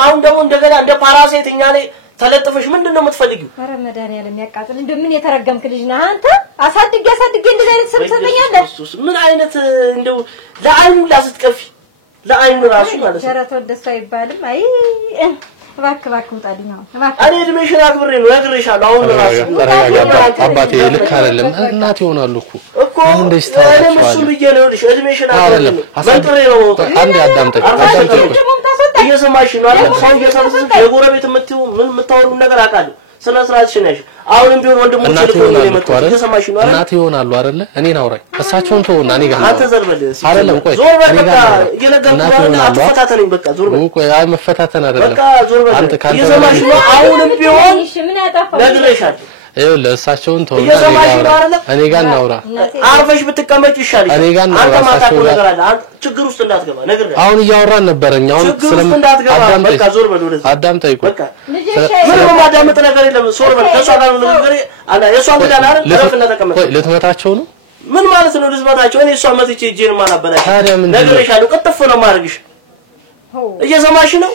አሁን ደግሞ እንደገና እንደ ፓራሳይት እኛ ላይ ተለጥፈሽ ምንድነው የምትፈልጊው? ኧረ መድኃኒዓለም ያቃጥል። እንደምን የተረገምክ ልጅ ነህ አንተ! አሳድጌ እንደዚህ አይነት ስም ትሰጠኛለህ? ምን አይነት እንደው ለአይኑ ላስትቀፊ ለአይኑ ራሱ ማለት ነው። ሸራቶ ደስታ አይባልም። አይ እባክህ ውጣልኝ ነው። እኔ እድሜሽን አክብሬ ነው ነግሬሻለሁ። አሁን ራሱ አባቴ ልክ አይደለም። እናት ይሆናሉ እኮ እንደዚህ እኔ እሱን ብዬ ነው ልሽ እድሜሽን አክብሬ ነው መንጥሬ ነው። አንዴ አዳምጠኝ። እየሰማሽ ነው አይደል? ሰው እየሰማሽ የጎረቤት የምታወሩ ነገር አውቃለሁ። ስነ ስርዓትሽ ነሽ። አሁንም ቢሆን ወንድሞቼ ልኮኝ ነው የመጣው። እየሰማሽ ነው አይደል? እናት ይሆናሉ አይደለ? እኔን አውራኝ። እሳቸውን ተውና እኔ ጋር አንተ ዘርበል አይደለም። ቆይ ዞር በል በቃ። እየነገርኩህ ነው። አትፈታተነኝ በቃ ዞር በል። ቆይ አይ መፈታተን አይደለም በቃ ዞር በል። አንተ ካንተ እየሰማሽ ነው። አሁንም ቢሆን ምን ያጠፋው ነግሬሻለሁ። ይኸውልህ እሳቸውን ተውና እኔ ጋር እናውራ። አርፈሽ ብትቀመጭ ይሻልሻል። እኔ ጋር እናውራ። እሳቸው ነገር አለ። አንተ ችግር ውስጥ እንዳትገባ ነግሬሃለሁ። አሁን እያወራን ነበረኝ። አሁን በቃ ዞር በል ወደዛ። አዳምጠኝ። ቆይ በቃ ምንም ማዳመጥ ነገር የለም። ዞር በል። ከሷ ጋር ነው ነገር አላ የሷን ጉዳይ አይደል? ለፍና ተቀመጥ። ቆይ ልትመታቸው ነው? ምን ማለት ነው ልዝመታቸው? እኔ እሷን መጥቼ እጄን ማናበላሽ ነግሬሻለሁ። ቅጥፍ ነው ማድረግሽ። እየሰማሽ ነው?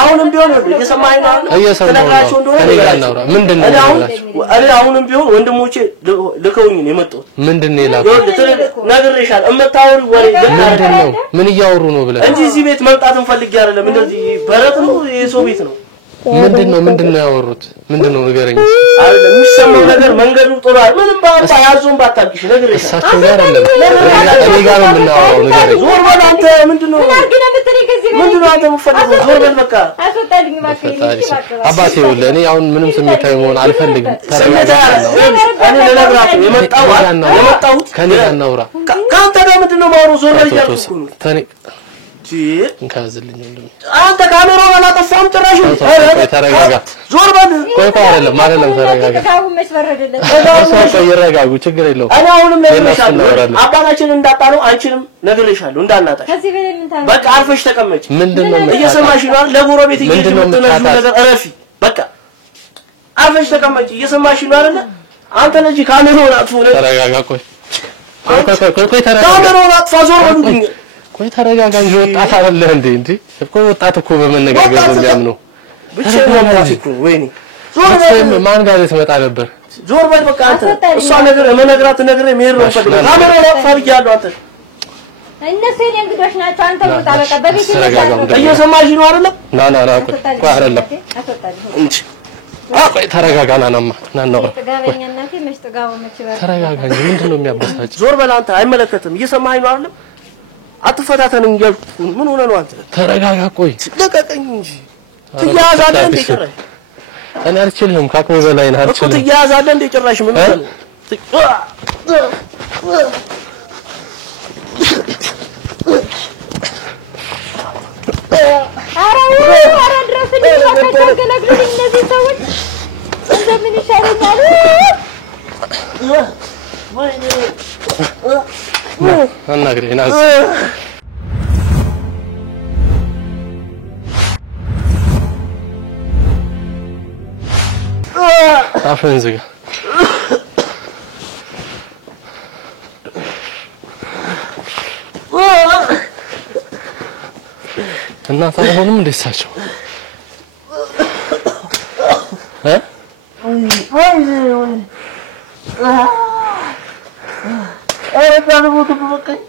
አሁንም ቢሆን እየሰማኝ ነው ተነግራቸው እንደሆነ እናውራ። ምንድነው እኔ አሁንም ቢሆን ወንድሞቼ ልከውኝ ነው የመጣሁት። ምንድነው ይላል ነግሬሻለሁ። እመታወሪ ወሬ ምንድነው? ምን እያወሩ ነው ብለህ እንጂ እዚህ ቤት መምጣትን ፈልጌ አይደለም። እንደዚህ በረት ነው የሰው ቤት ነው። ምንድነው ያወሩት? ምንድነው ንገረኝ። አይደለም የሚሰማው ነገር መንገዱ ጥሩ አይደል? ምንም ባባ ያዞን ባታቂሽ ነግሬሻለሁ። እሳቸው ጋር አይደለም እኔ ጋር ነው የምናወራው። ንገረኝ። ዞር በል አንተ። ምንድነው አንተ የምትፈልገው? ዞር በል በቃ። አስወጣልኝ እባክህ። አባቴ ይኸውልህ እኔ አሁን ምንም ስሜታዊ መሆን አልፈልግም። እኔ ልነግራት ነው የመጣሁት። ከኔ ጋር እናውራ። ከአንተ ጋር ምንድነው የማወራው? ዞር በል እያልኩ ነው። እንካዝልኝ ወንድሜ። አንተ ካሜራውን አላጠፋህም ጭራሽ። ተረጋጋ። ዞር በል። ቆይ አይደለም ተረጋጋ። ቆይ ይረጋጉ፣ ችግር የለውም። እኔ አሁንም ነግሬሻለሁ። አባታችንን እንዳጣነው አንቺንም ነግሬሻለሁ እንዳናጣሽ። በቃ አርፈሽ ተቀመጭ። ምንድነው እየሰማሽ ነው? ለጎረቤት የምትነግሪው ነገር እረፊ። በቃ አርፈሽ ተቀመጭ። እየሰማሽ ነው አይደል? አንተ ልጅ ካሜራውን አጥፎ ነው። ተረጋጋ። ቆይ ተረጋጋ። ካሜራውን አጥፋ። ዞር በሉኝ። ቆይ ተረጋጋ እንጂ ወጣት አይደለህ እንዴ? እኮ ወጣት እኮ በመነጋገር ነው የሚያምነው። ብቻዬን ነው እኮ ወይኔ። ዞር በል። ማን ጋር ትመጣ ነበር? ዞር በል በቃ አንተ። እሷ ነገር መነግራት ነገር መሄድ ነው ፈልገው። ካሜራውን አጥፋ ብያለሁ። አንተ እነሱ የኔ እንግዶች ናቸው አንተ ወጣ በቃ በቤት እየሰማሽ ነው አይደል ና ቆይ አይደለም እንጂ ቆይ ተረጋጋ ናናማ ናናው ተጋበኛ እናቴ መች ተጋበው መች ይባል ተረጋጋ እንጂ ምንድነው የሚያበሳጭ ዞር በል አንተ አይመለከትም እየሰማኝ ነው አይደል አትፈታተን እንጂ ምን ሆነ ነው አንተ ተረጋጋ ቆይ ለቀቀኝ እንጂ ትያዛለህ እንደ ጭራሽ እኔ አልችልም ካቅሜ በላይ ነው አልችልም ትያዛለህ እንደ ጭራሽ ምን ሆነ አረ ድረስልኝ ባካቸውገለግሉኝ እነዚህ ሰዎች እንደምን ይሻለኛል አናግሬ ናዝ አፈን ዝጋ እና ታሆንም እንደሳቸው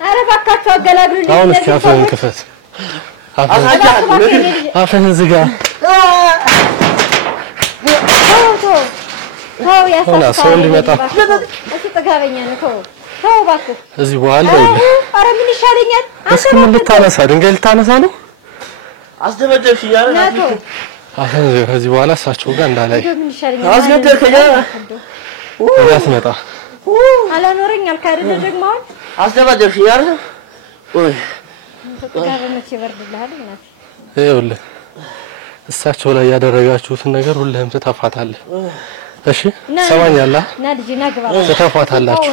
አረ ባካቸው አገላግሉኝ አሁን እስኪ አፈን ክፈት አፈን ዝጋ ተው ያሳስታል ሰው እንዲመጣ እሱ ጥጋበኛ ነው ተው እባክህ እዚህ በኋላ አረ ምን ይሻለኛል እስኪ ምን ልታነሳ ድንጋይ ልታነሳ ነው አስደበደብሽ ያለ አፈን ከዚህ በኋላ እሳቸው ጋር እንዳላይ ምን ይሻለኛል አስገደልከኝ ያስመጣ አላኖረኝ አልካደለ ደግሞ አስደበደብሽ ያለ ወይ ጥጋበመች ይበርድልሃል እናት ይኸውልህ እሳቸው ላይ ያደረጋችሁትን ነገር ሁሉም ተፋታለህ እሺ ሰማኛለህ ና ልጅ ና ግባ ተፋታላችሁ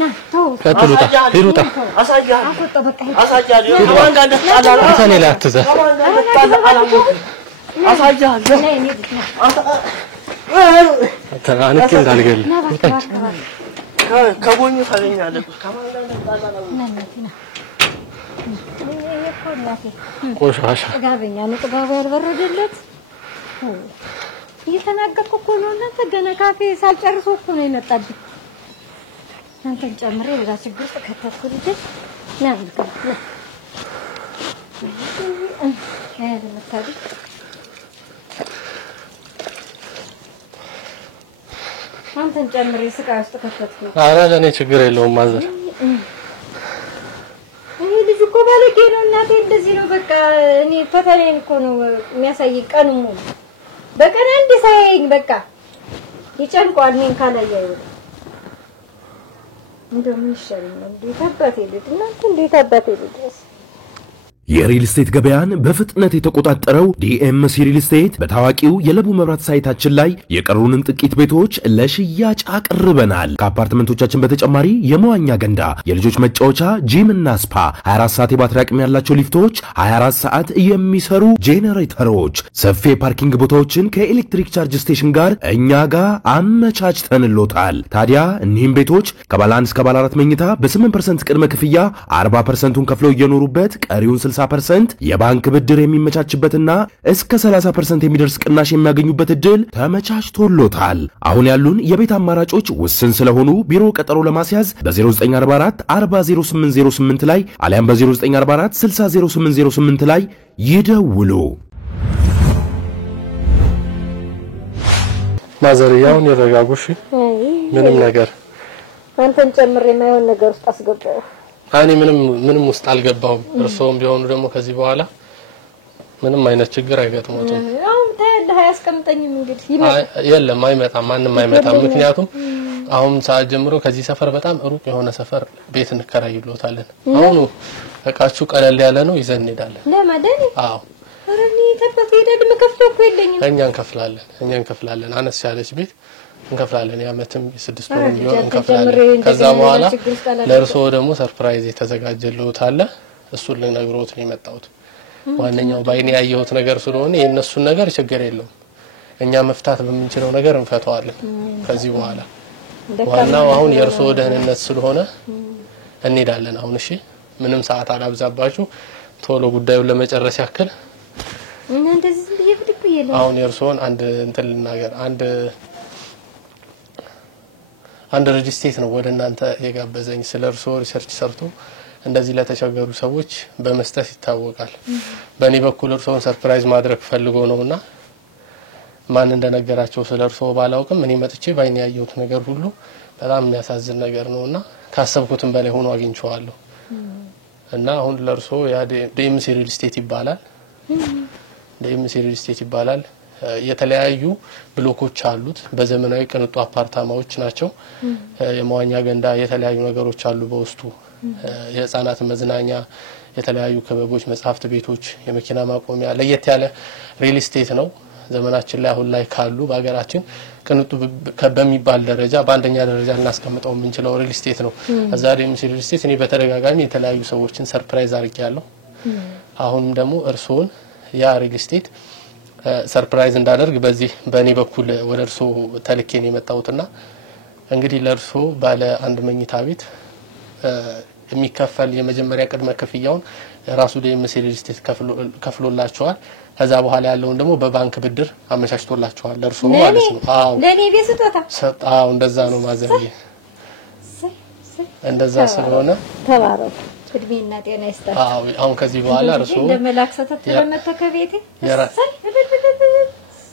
ና ተው ከትሉታ ሂሩታ አሳያለሁ ከማን ጋር እንደተጣላ እኔ ላይ አትዘህ አሳያለሁ አንቺ እንዳልገል ከጎኝ ታገኛለህ ከማን ጋር እንደተጣላ ቆሻሻ ጥጋበኛ ነው ጥጋቡ ያልበረደለት እየተናገርኩ እኮ ነው እናንተ ገና ካፌ ሳልጨርሰው እኮ ነው የመጣብኝ አንተን ጨምሬ ሌላ ችግር ውስጥ ከተትኩ ልጅ ና አንተን ጨምሬ ስቃይ ውስጥ ከተትኩ ኧረ ለኔ ችግር የለውም ማዘር እኔ ልጅ እኮ ባለጌ ነው እናቴ እንደዚህ ነው በቃ እኔ ፈተናዬን እኮ ነው የሚያሳየኝ ቀኑን ሙሉ በቀን አንድ ሳይኝ በቃ ይጨንቋል ምን ካላየው እንደምን ይሻለኛል እንዴት አባቴ ልጅ እናንተ እንዴት አባቴ ልጅ የሪል ስቴት ገበያን በፍጥነት የተቆጣጠረው ዲኤምሲ ሪል ስቴት በታዋቂው የለቡ መብራት ሳይታችን ላይ የቀሩንን ጥቂት ቤቶች ለሽያጭ አቅርበናል። ከአፓርትመንቶቻችን በተጨማሪ የመዋኛ ገንዳ፣ የልጆች መጫወቻ፣ ጂም እና ስፓ፣ 24 ሰዓት የባትሪ አቅም ያላቸው ሊፍቶች፣ 24 ሰዓት የሚሰሩ ጄኔሬተሮች፣ ሰፊ የፓርኪንግ ቦታዎችን ከኤሌክትሪክ ቻርጅ ስቴሽን ጋር እኛ ጋር አመቻችተንሎታል። ታዲያ እኒህም ቤቶች ከባለ 1 እስከ ባለ 4 መኝታ በ8% ቅድመ ክፍያ 40%ን ከፍለው እየኖሩበት ቀሪውን 60% የባንክ ብድር የሚመቻችበትና እስከ 30% የሚደርስ ቅናሽ የሚያገኙበት እድል ተመቻችቶሎታል። አሁን ያሉን የቤት አማራጮች ውስን ስለሆኑ ቢሮ ቀጠሮ ለማስያዝ በ0944 40808 ላይ አሊያም በ0944 600808 ላይ ይደውሉ። ማዘርያውን ይረጋጉሽ ምንም ነገር አንተን ጨምሬ የማይሆን ነገር ውስጥ አስገባው እኔ ምንም ውስጥ አልገባውም እርሶም ቢሆኑ ደግሞ ከዚህ በኋላ ምንም አይነት ችግር አይገጥሞትም አሁን ታያለህ አያስቀምጠኝም እንግዲህ የለም አይመጣም ማንንም አይመጣም ምክንያቱም አሁን ሰዓት ጀምሮ ከዚህ ሰፈር በጣም ሩቅ የሆነ ሰፈር ቤት እንከራይሎታለን አሁን እቃችሁ ቀለል ያለ ነው ይዘን እንሄዳለን ለማደን አዎ አረኒ ተፈተ ሄደድ መከፍቶ እኮ የለኝም እኛ እንከፍላለን አነስ ያለች ቤት እንከፍላለን ያመትም የ6 ወር ቢሆን እንከፍላለን ከዛ በኋላ ለርሶ ደግሞ ሰርፕራይዝ የተዘጋጀልዎት አለ እሱን ልነግሮት ነው የመጣሁት ዋነኛው ባይኔ ያየሁት ነገር ስለሆነ የነሱን ነገር ችግር የለውም እኛ መፍታት በምንችለው ነገር እንፈታዋለን ከዚህ በኋላ ዋናው አሁን የርሶ ደህንነት ስለሆነ እንሄዳለን አሁን እሺ ምንም ሰዓት አላብዛባችሁ ቶሎ ጉዳዩን ለመጨረስ ያክል እና እንደዚህ ይብድኩ ይላል አሁን የርሶን አንድ እንትን ልናገር አንድ ሬጅስትሬት ነው ወደ እናንተ የጋበዘኝ ስለርሶ ሪሰርች ሰርቶ እንደዚህ ለተቸገሩ ሰዎች በመስጠት ይታወቃል። በእኔ በኩል እርሶን ሰርፕራይዝ ማድረግ ፈልጎ ነውና ማን እንደነገራቸው ስለርሶ ባላውቅም እኔ መጥቼ ባይኔ ያየሁት ነገር ሁሉ በጣም የሚያሳዝን ነገር ነውና ካሰብኩትም በላይ ሆኖ አግኝቼዋለሁ። እና አሁን ለርሶ ያ ዲኤምሲ ሪል ስቴት ይባላል። ዲኤምሲ ሪል ስቴት ይባላል። የተለያዩ ብሎኮች አሉት። በዘመናዊ ቅንጡ አፓርታማዎች ናቸው። የመዋኛ ገንዳ የተለያዩ ነገሮች አሉ በውስጡ። የህፃናት መዝናኛ፣ የተለያዩ ክበቦች፣ መጻሕፍት ቤቶች፣ የመኪና ማቆሚያ ለየት ያለ ሪል ስቴት ነው። ዘመናችን ላይ አሁን ላይ ካሉ በአገራችን ቅንጡ በሚባል ደረጃ በአንደኛ ደረጃ ልናስቀምጠው የምንችለው ሪል ስቴት ነው። እዛ ዲኤምሲ ሪል ስቴት እኔ በተደጋጋሚ የተለያዩ ሰዎችን ሰርፕራይዝ አድርጌያለሁ። አሁንም ደግሞ እርሶን ያ ሪል ስቴት ሰርፕራይዝ እንዳደርግ በዚህ በእኔ በኩል ወደ እርሶ ተልኬን የመጣሁትና እንግዲህ ለእርሶ ባለ አንድ መኝታ ቤት የሚከፈል የመጀመሪያ ቅድመ ክፍያውን ራሱ ዲኤምሲ ሪል ስቴት ከፍሎላቸዋል። ከዛ በኋላ ያለውን ደግሞ በባንክ ብድር አመቻችቶላቸዋል ለእርሶ ማለት ነው። አዎ ለኔ ቤት ስጦታ አዎ እንደዛ ነው ማዘርዬ። እንደዛ ስለሆነ ተባረኩ። እድሜና ጤና ይስጣችሁ። አዎ አሁን ከዚህ በኋላ እርሶ እንደመላክ ሰተተለመተ ከቤቴ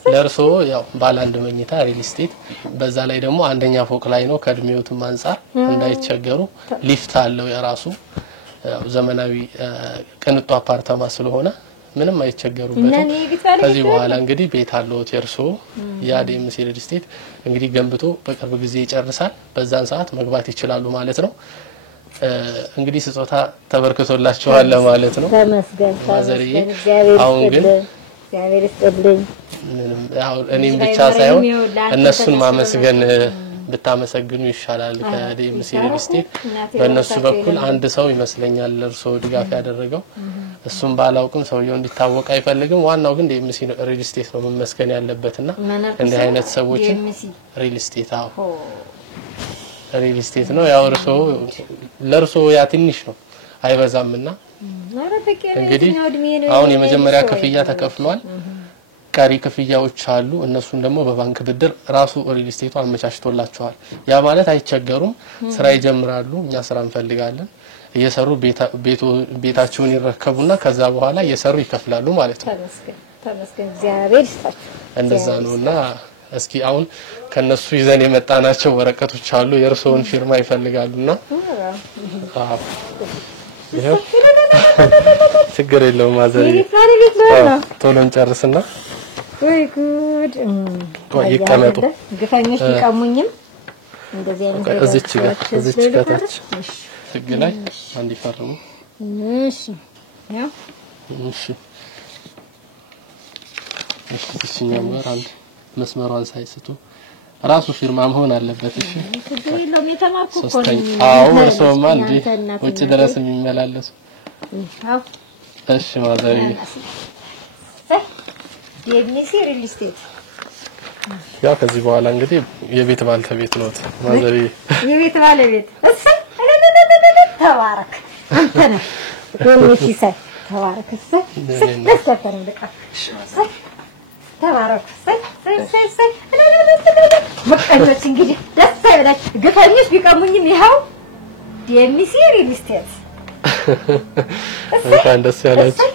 ለእርሶ ያው ባለ አንድ መኝታ ሪል ስቴት በዛ ላይ ደግሞ አንደኛ ፎቅ ላይ ነው። ከእድሜዎትም አንፃር እንዳይቸገሩ ሊፍት አለው የራሱ ዘመናዊ ቅንጡ አፓርታማ ስለሆነ ምንም አይቸገሩበትም። ከዚህ በኋላ እንግዲህ ቤት አለዎት የእርሶ ያ ዲኤምሲ ሪል ስቴት እንግዲህ ገንብቶ በቅርብ ጊዜ ይጨርሳል። በዛን ሰዓት መግባት ይችላሉ ማለት ነው። እንግዲህ ስጦታ ተበርክቶላችኋል ማለት ነው። ተመስገን ማዘርዬ እግዚአብሔር አሁን ግን እግዚአብሔር ይስጥልኝ። እኔም ብቻ ሳይሆን እነሱን ማመስገን ብታመሰግኑ ይሻላል። ከዲኤምሲ ሪል ስቴት በእነሱ በኩል አንድ ሰው ይመስለኛል ለእርሶ ድጋፍ ያደረገው። እሱም ባላውቅም ሰውየው እንዲታወቅ አይፈልግም። ዋናው ግን ዲኤምሲ ሪል ስቴት ነው መመስገን ያለበትና እንዲህ አይነት ሰዎች ሪል ስቴት ሪል ስቴት ነው። ያው እርሶ ለእርሶ ያ ትንሽ ነው አይበዛምና እንግዲህ አሁን የመጀመሪያ ክፍያ ተከፍሏል። ቀሪ ክፍያዎች አሉ። እነሱን ደግሞ በባንክ ብድር ራሱ ሪል ስቴቱ አመቻችቶላቸዋል። ያ ማለት አይቸገሩም። ስራ ይጀምራሉ። እኛ ስራ እንፈልጋለን እየሰሩ ቤታቸውን ይረከቡና ከዛ በኋላ እየሰሩ ይከፍላሉ ማለት ነው። ተመስገን እግዚአብሔር ይስጣችሁ። እንደዛ ነውና እስኪ አሁን ከነሱ ይዘን የመጣናቸው ወረቀቶች አሉ። የእርሶን ፊርማ ይፈልጋሉና ችግር የለውም ማዘርዬ ቶሎ እንጨርስና ወይ ጉድ ይቀመጡ። ግፈኞች ቢቀሙኝም እንደዚህ አይነት እዚች ከታች ህግ ላይ አንድ ይፈርሙ። እሺ ያው እሺኛው ጋር አንድ መስመሯን ሳይስቱ ራሱ ፊርማ መሆን አለበት። እሺ ከሌላው የተማርኩ እኮ ነው። አዎ እርሶማ እንዴ ወጭ ድረስ የሚመላለሱ እሺ ማዘርዬ ዲኤምሲ ሪል ስቴት ያው ከዚህ በኋላ እንግዲህ የቤት ባለቤት ነው ማዘርዬ። የቤት ባለቤት እሰይ ተባረክ አንተ ነህ ዲኤምሲ ሳይ ተባረክ እሰይ ደስተከረም ደቃ ተባረክ እሰይ መቀኞች እንግዲህ ደስ አይበላችሁ። ግፈኞች ቢቀሙኝም ይኸው ዲኤምሲ ሪል ስቴት እንኳን ደስ ያላችሁ።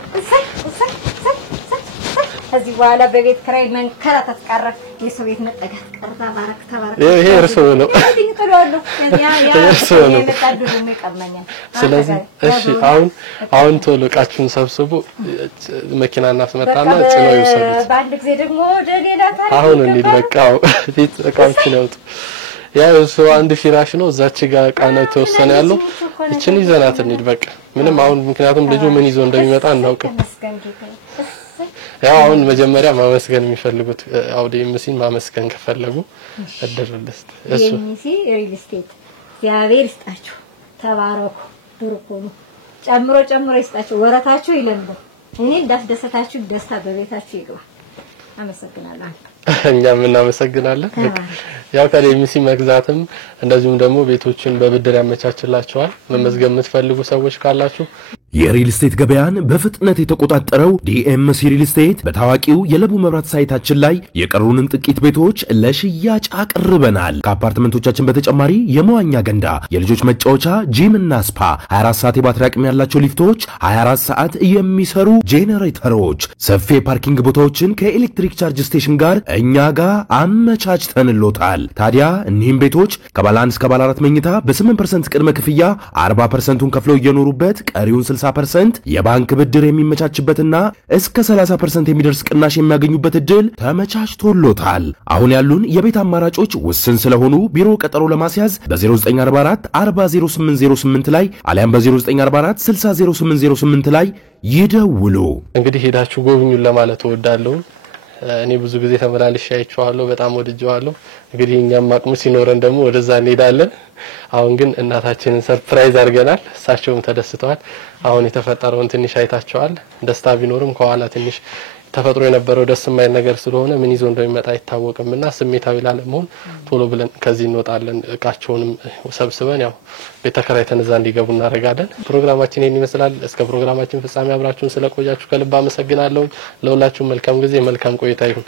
ከዚህ በኋላ በቤት ክራይ መንከራተት ቀረ። የሰው ቤት መጠጋት ቀረ። ተባረክ ይሄ እርሶ ነው። ስለዚህ እሺ አሁን ቶሎ እቃችሁን ሰብስቡ። መኪና እናስመጣና ጭነው ይወሰዱት። በአንድ ጊዜ ደግሞ ወደ ሌላ ታሪክ አሁን እንዴት በቃ ቤት እቃዎችን ያውጡ። ያው እሱ አንድ ፊራሽ ነው እዛች ጋር ቃና ተወሰነ ያለው እቺን ይዘናት እንሂድ በቃ ምንም አሁን ምክንያቱም ልጁ ምን ይዞ እንደሚመጣ እናውቅም። ያው አሁን መጀመሪያ ማመስገን የሚፈልጉት ዲኤምሲን ማመስገን ከፈለጉ እድርልስ እሱ ዲኤምሲ ሪል ስቴት እግዚአብሔር ይስጣችሁ። ተባረኩ። ብሩክ ሁኑ። ጨምሮ ይስጣችሁ። ወረታችሁ ይለምዱ። እኔ እንዳስደሰታችሁ ደስታ በቤታችሁ ይግባ። አመሰግናለሁ። እኛም እናመሰግናለን። ያው ከዲኤምሲ መግዛትም እንደዚሁም ደግሞ ቤቶችን በብድር ያመቻችላችኋል። መመዝገብ የምትፈልጉ ሰዎች ካላችሁ የሪል ስቴት ገበያን በፍጥነት የተቆጣጠረው ዲኤምሲ ሪል ስቴት በታዋቂው የለቡ መብራት ሳይታችን ላይ የቀሩንን ጥቂት ቤቶች ለሽያጭ አቅርበናል። ከአፓርትመንቶቻችን በተጨማሪ የመዋኛ ገንዳ፣ የልጆች መጫወቻ፣ ጂም እና ስፓ፣ 24 ሰዓት የባትሪ አቅም ያላቸው ሊፍቶች፣ 24 ሰዓት የሚሰሩ ጄኔሬተሮች፣ ሰፊ የፓርኪንግ ቦታዎችን ከኤሌክትሪክ ቻርጅ ስቴሽን ጋር እኛ ጋር አመቻችተንሎታል። ታዲያ እኒህም ቤቶች ከባለ 1 እስከ ባለ 4 መኝታ በ8% ቅድመ ክፍያ 40%ን ከፍለው እየኖሩበት ቀሪውን 60% የባንክ ብድር የሚመቻችበትና እስከ 30% የሚደርስ ቅናሽ የሚያገኙበት እድል ተመቻችቶሎታል። አሁን ያሉን የቤት አማራጮች ውስን ስለሆኑ ቢሮ ቀጠሮ ለማስያዝ በ0944 400808 ላይ አሊያም በ0944 600808 ላይ ይደውሉ። እንግዲህ ሄዳችሁ ጎብኙን ለማለት እወዳለሁ። እኔ ብዙ ጊዜ ተመላልሼ አይቼዋለሁ፣ በጣም ወድጄዋለሁ። እንግዲህ እኛም አቅሙ ሲኖረን ደግሞ ወደዛ እንሄዳለን። አሁን ግን እናታችንን ሰርፕራይዝ አድርገናል፣ እሳቸውም ተደስተዋል። አሁን የተፈጠረውን ትንሽ አይታቸዋል። ደስታ ቢኖርም ከኋላ ትንሽ ተፈጥሮ የነበረው ደስ የማይል ነገር ስለሆነ ምን ይዞ እንደሚመጣ አይታወቅምና ስሜታዊ ላለመሆን ቶሎ ብለን ከዚህ እንወጣለን። እቃቸውንም ሰብስበን ያው ቤት ተከራይተን እዛ እንዲገቡ እናደርጋለን። ፕሮግራማችን ይሄን ይመስላል። እስከ ፕሮግራማችን ፍጻሜ አብራችሁን ስለቆያችሁ ከልብ አመሰግናለሁ። ለሁላችሁም መልካም ጊዜ፣ መልካም ቆይታ ይሁን።